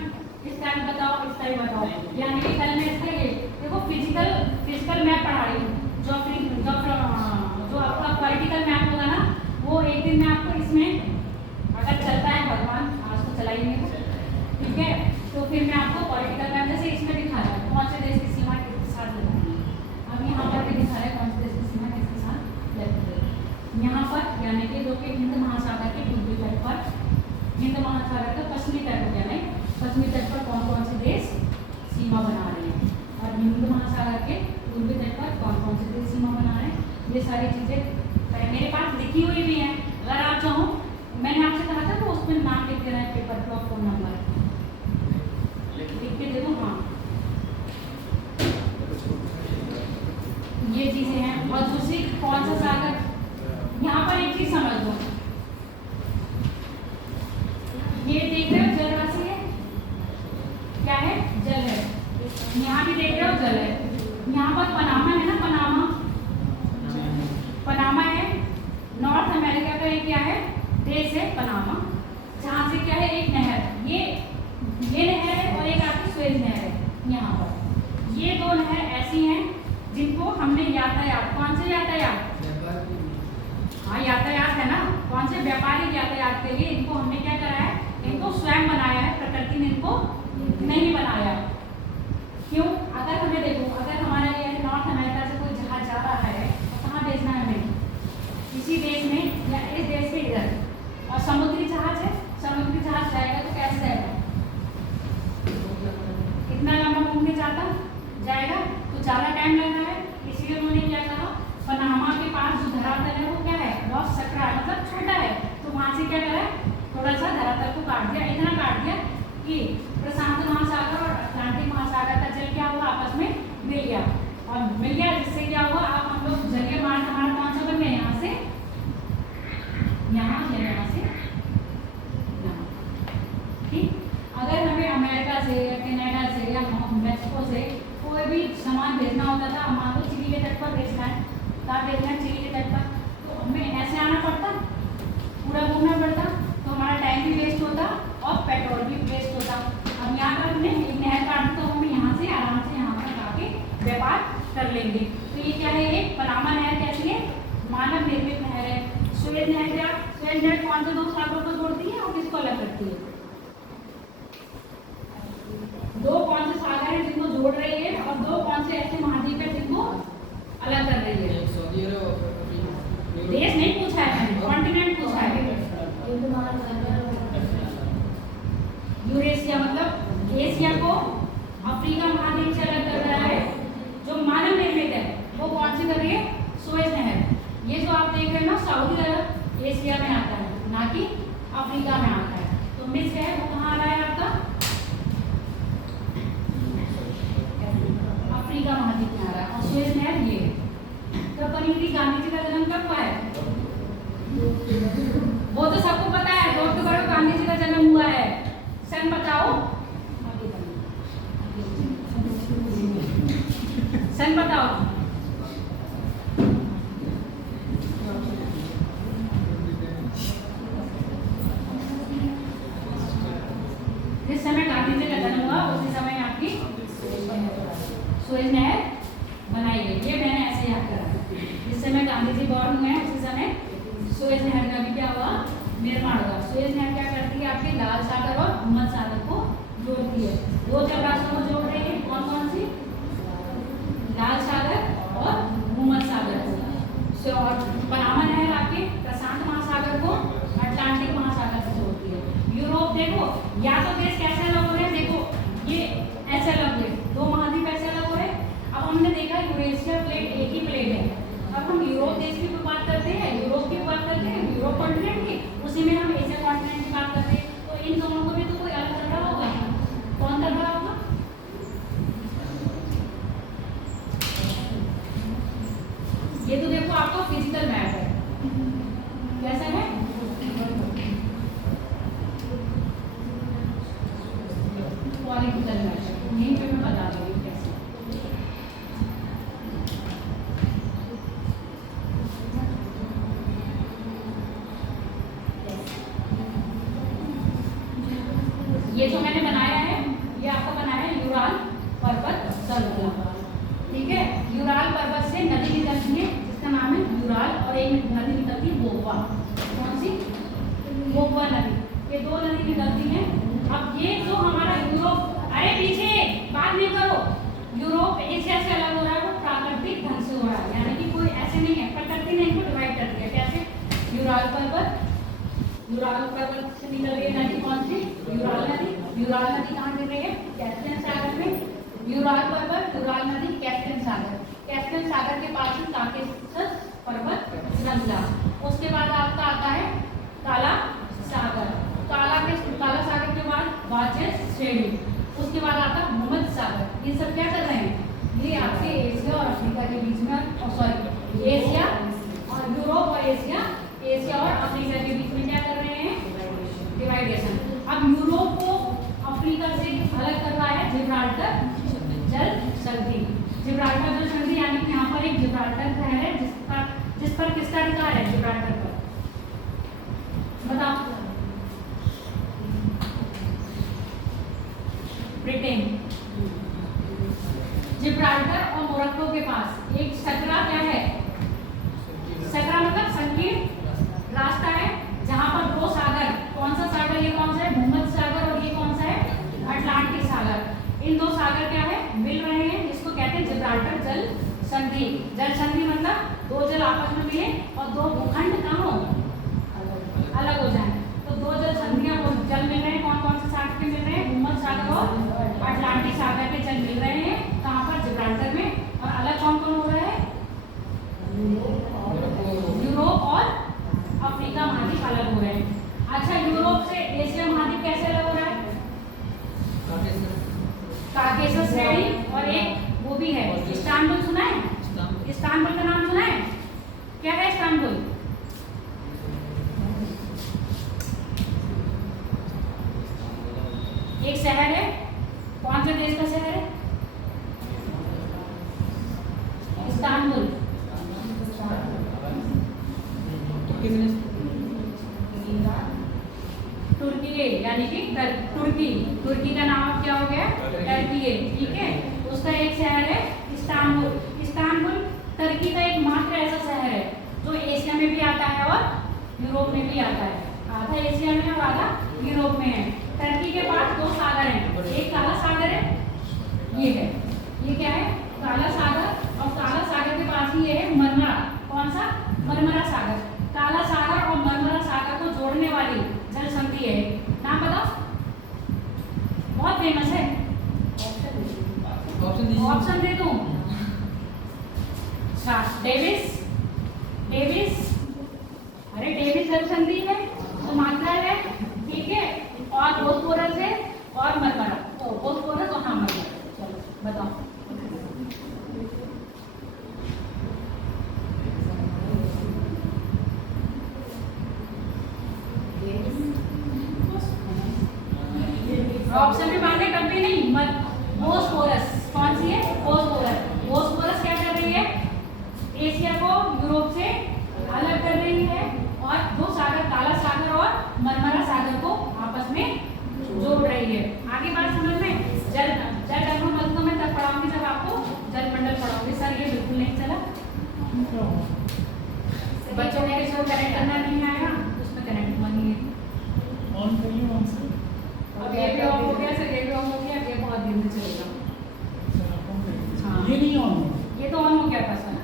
इस टाइम बताओ इस टाइम बताओ, यानी कि कल मैं इसलिए देखो फिजिकल मैप पढ़ा रही हूँ जो आपको यानी कि जो कि हिंद महासागर के पूर्वी तट पर, हिंद महासागर का पश्चिमी तट हो गया नहीं, पश्चिमी तट पर कौन कौन से देश सीमा बना रहे हैं और हिंद महासागर के पूर्वी तट पर कौन कौन से देश सीमा बना रहे हैं, ये सारी चीज़ें मेरे पास लिखी हुई भी हैं। अगर आप चाहो, मैंने आपसे कहा था तो उसमें नाम लिख देना है, पेपर पर फोन नंबर लिख के दे दो। हाँ, ये चीज़ें हैं। और दूसरी कौन सा सागर, यहाँ पर एक चीज़ समझ लो, ये देख रहे हो जल राशि है, क्या है, जल है। यहाँ भी देख रहे हो जल है। यहाँ पर पनामा है ना, पनामा, पनामा है नॉर्थ अमेरिका का, एक क्या है देश है पनामा, जहाँ से क्या है एक नहर, ये नहर है और एक आपकी स्वेज नहर है। यहाँ पर ये दो नहर ऐसी हैं जिनको हमने यातायात, कौन से यातायात, हाँ यातायात है ना, कौन से व्यापारिक यातायात के लिए इनको हमने क्या करा है, इनको स्वयं बनाया है, प्रकृति ने इनको नहीं बनाया। क्यों? अगर हमें देखो, अगर हमारा ये नॉर्थ अमेरिका से कोई जहाज जा रहा है तो कहाँ भेजना है हमें, इसी देश में या इस देश के इधर, और समुद्री जहाज है, समुद्री जहाज जाएगा तो कैसे जाएगा, कितना लंबा घूमने जाएगा तो ज़्यादा टाइम लगता है। इसलिए उन्होंने क्या कहा, पनामा के पास जो धरातल है वो क्या है, बहुत सकरा है, मतलब छोटा है, तो वहाँ से क्या करा, थोड़ा सा धरातल को काट दिया, इतना काट दिया कि प्रशांत महासागर और अटलांटिक महासागर का जल क्या हुआ, आपस में मिल गया, और मिल गया जिससे क्या हुआ, अब हम लोग जलीय मार्ग हमारा कौन सा बन गया, यहाँ से यहाँ से यहाँ से यहाँ, ठीक। अगर हमें अमेरिका से या कनाडा से या मैक्सिको से कोई भी सामान भेजना होता था, मान लो चिली के तट पर भेजना है, कहाँ भेजना है, चिली के तट पर, तो हमें ऐसे आना पड़ता, पूरा घूमना पड़ता, तो हमारा टाइम भी वेस्ट होता और पेट्रोल भी वेस्ट होता। अब यहाँ पर हमने एक नहर काट दी तो हम यहाँ से आराम से यहाँ पर आके व्यापार कर लेंगे। तो ये क्या है, एक पनामा नहर कैसी है, मानव निर्मित नहर है। स्वेज नहर क्या, स्वेज नहर कौन से दो सागरों को जोड़ती है और किसको अलग करती है, दो कौन से सागर हैं जिनको जोड़ रही है और दो कौन से ऐसे महाद्वीप है जिनको अलग कर रही है। देश नहीं पूछा है मैंने, कॉन्टिनेंट पूछा है। यूरेशिया मतलब एशिया को अफ्रीका महाद्वीप से अलग कर रहा है। जो मानव निर्मित है वो कौन सी कर रही है, सुएज नहर। ये जो आप देख रहे हैं ना, सऊदी अरब एशिया में आता है, ना कि अफ्रीका में आता है। तो मिस्र है वो कहाँ आ रहा है आपका, अफ्रीका महाद्वीप में आ रहा है। और सुएज नहर ये कब बनी थी, गांधी जी का जन्म कब हुआ है, वो तो सबको पता है, 2 अक्टूबर को गांधी जी का जन्म हुआ है। सन बताओ, सन बताओ, जिस समय गांधी जी का जन्म हुआ उसी समय आपकी सुएज नहर बनाई गई। ये मैंने ऐसे याद करा, जिस समय गांधी जी बॉर्न हुए हैं उसी समय सुएज नहर का भी क्या हुआ, निर्माण हुआ। सुएज नहर क्या करती है, आपके लाल सागर और भूमध्य सागर को जोड़ती है। दो जलराशियों को जोड़ रही है, कौन कौन सी, लाल सागर और भूमध्य सागर को। और पनामा नहर आपके प्रशांत महासागर को अटलांटिक महासागर से जोड़ती है। यूरोप देखो, या तो देश कैसे अलग हो रहे हैं, देखो ये ऐसे अलग हुए, दो महाद्वीप ऐसे अलग हो रहे हैं। अब हमने देखा यूरेशिया प्लेट एक ही प्लेट है, अब हम यूरोप देश की बात करते हैं, यूरोप की बात करते हैं, यूरोप कॉन्टिनेंट की, उसी में हम एशिया कॉन्टिनेंट की बात करते हैं। तो इन दोनों को भी तो कोई अलग कर रहा होगा, कौन कर रहा होगा, ये तो देखो आपका फिजिकल मैप है, कैसा है, पॉलिटिकल मैप है, यहीं पे मैं बता दूंगी कैसे। ये जो मैंने बनाया है, ये आपको बनाया है यूराल पर्वत श्रृंखला, ठीक है। यूराल पर्वत से नदी निकलती है जिसका नाम है यूराल, और एक नदी निकलती है बोगवा। कौन सी, बोगवा नदी, ये दो नदी निकलती हैं। अब ये जो हमारा यूरोप, अरे पीछे बात नहीं करो, यूरोप एशिया से अलग हो रहा है, वो प्राकृतिक ढंग से हो रहा है, यानी कि कोई ऐसे नहीं है, प्रकृति ने इनको डिवाइड कर दिया। कैसे, यूराल यूराल नदी कहाँ गिर रही है? कैस्पियन सागर में। यूराल पर्वत, यूराल नदी, कैस्पियन सागर। कैस्पियन सागर के पास ही काकेशस पर्वत श्रृंखला। उसके बाद आपका आता है काला सागर। काला सागर के बाद वाचस श्रेणी। उसके बाद आता है भूमध्य सागर। ये सब क्या कर रहे हैं? ये आपके एशिया और अफ्रीका के बीच में, सॉरी एशिया और यूरोप और एशिया और अफ्रीका के बीच में क्या कर रहे हैं? डिवाइडेशन। अब यूरोप को अफ्रीका से अलग कर रहा है जिब्राल्टर जल संधि। जिब्राल्टर जल संधि यानी कि यहाँ पर एक जिब्राल्टर शहर है जिस पर किसका अधिकार है? जिब्राल्टर पर। बताओ। ब्रिटेन। जिब्राल्टर और मोरक्को के पास एक सकरा क्या है? सकरा मतलब संकीर्ण रास्ता है जहां पर दो सागर, कौन सा सागर? ये कौन सा है? भूमध्य सागर। और ये कौन सा है? अटलांटिक सागर। इन दो सागर क्या है? मिल रहे हैं, जिसको कहते हैं जिब्राल्टर जल संधि। जल संधि मतलब दो जल आपस में मिले और दो भूखंड कहाँ हो? अलग हो जाए। तो दो जल संधियां जल मिल रहे हैं। कौन कौन से सागर के मिल रहे हैं? भूमध्य सागर और अटलांटिक सागर के जल मिल रहे हैं कहाँ पर? जिब्राल्टर में। और अलग कौन कौन हो रहा है? यूरोप और अफ्रीका महाद्वीप अलग हो रहे हैं। अच्छा, यूरोप से एशिया महाद्वीप कैसे अलग हो रहा है? काकेशस श्रेणी। और एक वो भी है इस्तांबुल। सुना है? इस्तांबुल का नाम सुना है? क्या है इस्तांबुल? एक शहर है। कौन से देश का शहर है? इस्तांबुल। तुर्की है, यानी कि तुर्की का नाम क्या हो गया? टर्की है। ठीक है, उसका एक शहर है इस्तांबुल। इस्तांबुल तुर्की का एकमात्र ऐसा शहर है जो एशिया में भी आता है और यूरोप में भी आता है। आधा एशिया में और आधा यूरोप में है। टर्की के पास दो सागर हैं, एक काला सागर है, ये है, ये क्या है? काला सागर। और काला सागर के पास ही ये है मरमरा। कौन सा? मरमरा सागर। काला सागर और मरमरा सागर को जोड़ने वाली जल संधि है। नाम बताओ। बहुत फेमस है। ऑप्शन दे दूं? डेविस। अरे डेविस जल संधि है तो मात्रा है। ठीक है, और बोस्फोरस है और मरमरा। बोस्फोरस और हाँ मरमरा। चलो बताओ। ऑप्शन में मांगे तब भी नहीं। बोस्फोरस कौन सी है? बोस्फोरस। बोस्फोरस क्या कर रही है? एशिया को यूरोप से अलग कर रही है और दो सागर, काला सागर और मरमरा सागर को आपस में जोड़ रही है। आगे बात समझ में? जल मंडल तो मैं तब पढ़ाऊंगी जब आपको जल मंडल पढ़ाऊंगी। सर ये बिल्कुल नहीं चला। बच्चों ने किसी को कनेक्ट करना नहीं आया, उसमें कनेक्ट हुआ नहीं है। अब ये भी ऑफ हो गया सर, ये भी ऑफ हो गया। ये बहुत दिन से चलेगा। हाँ, ये नहीं ऑन। ये तो ऑन हो गया था सर।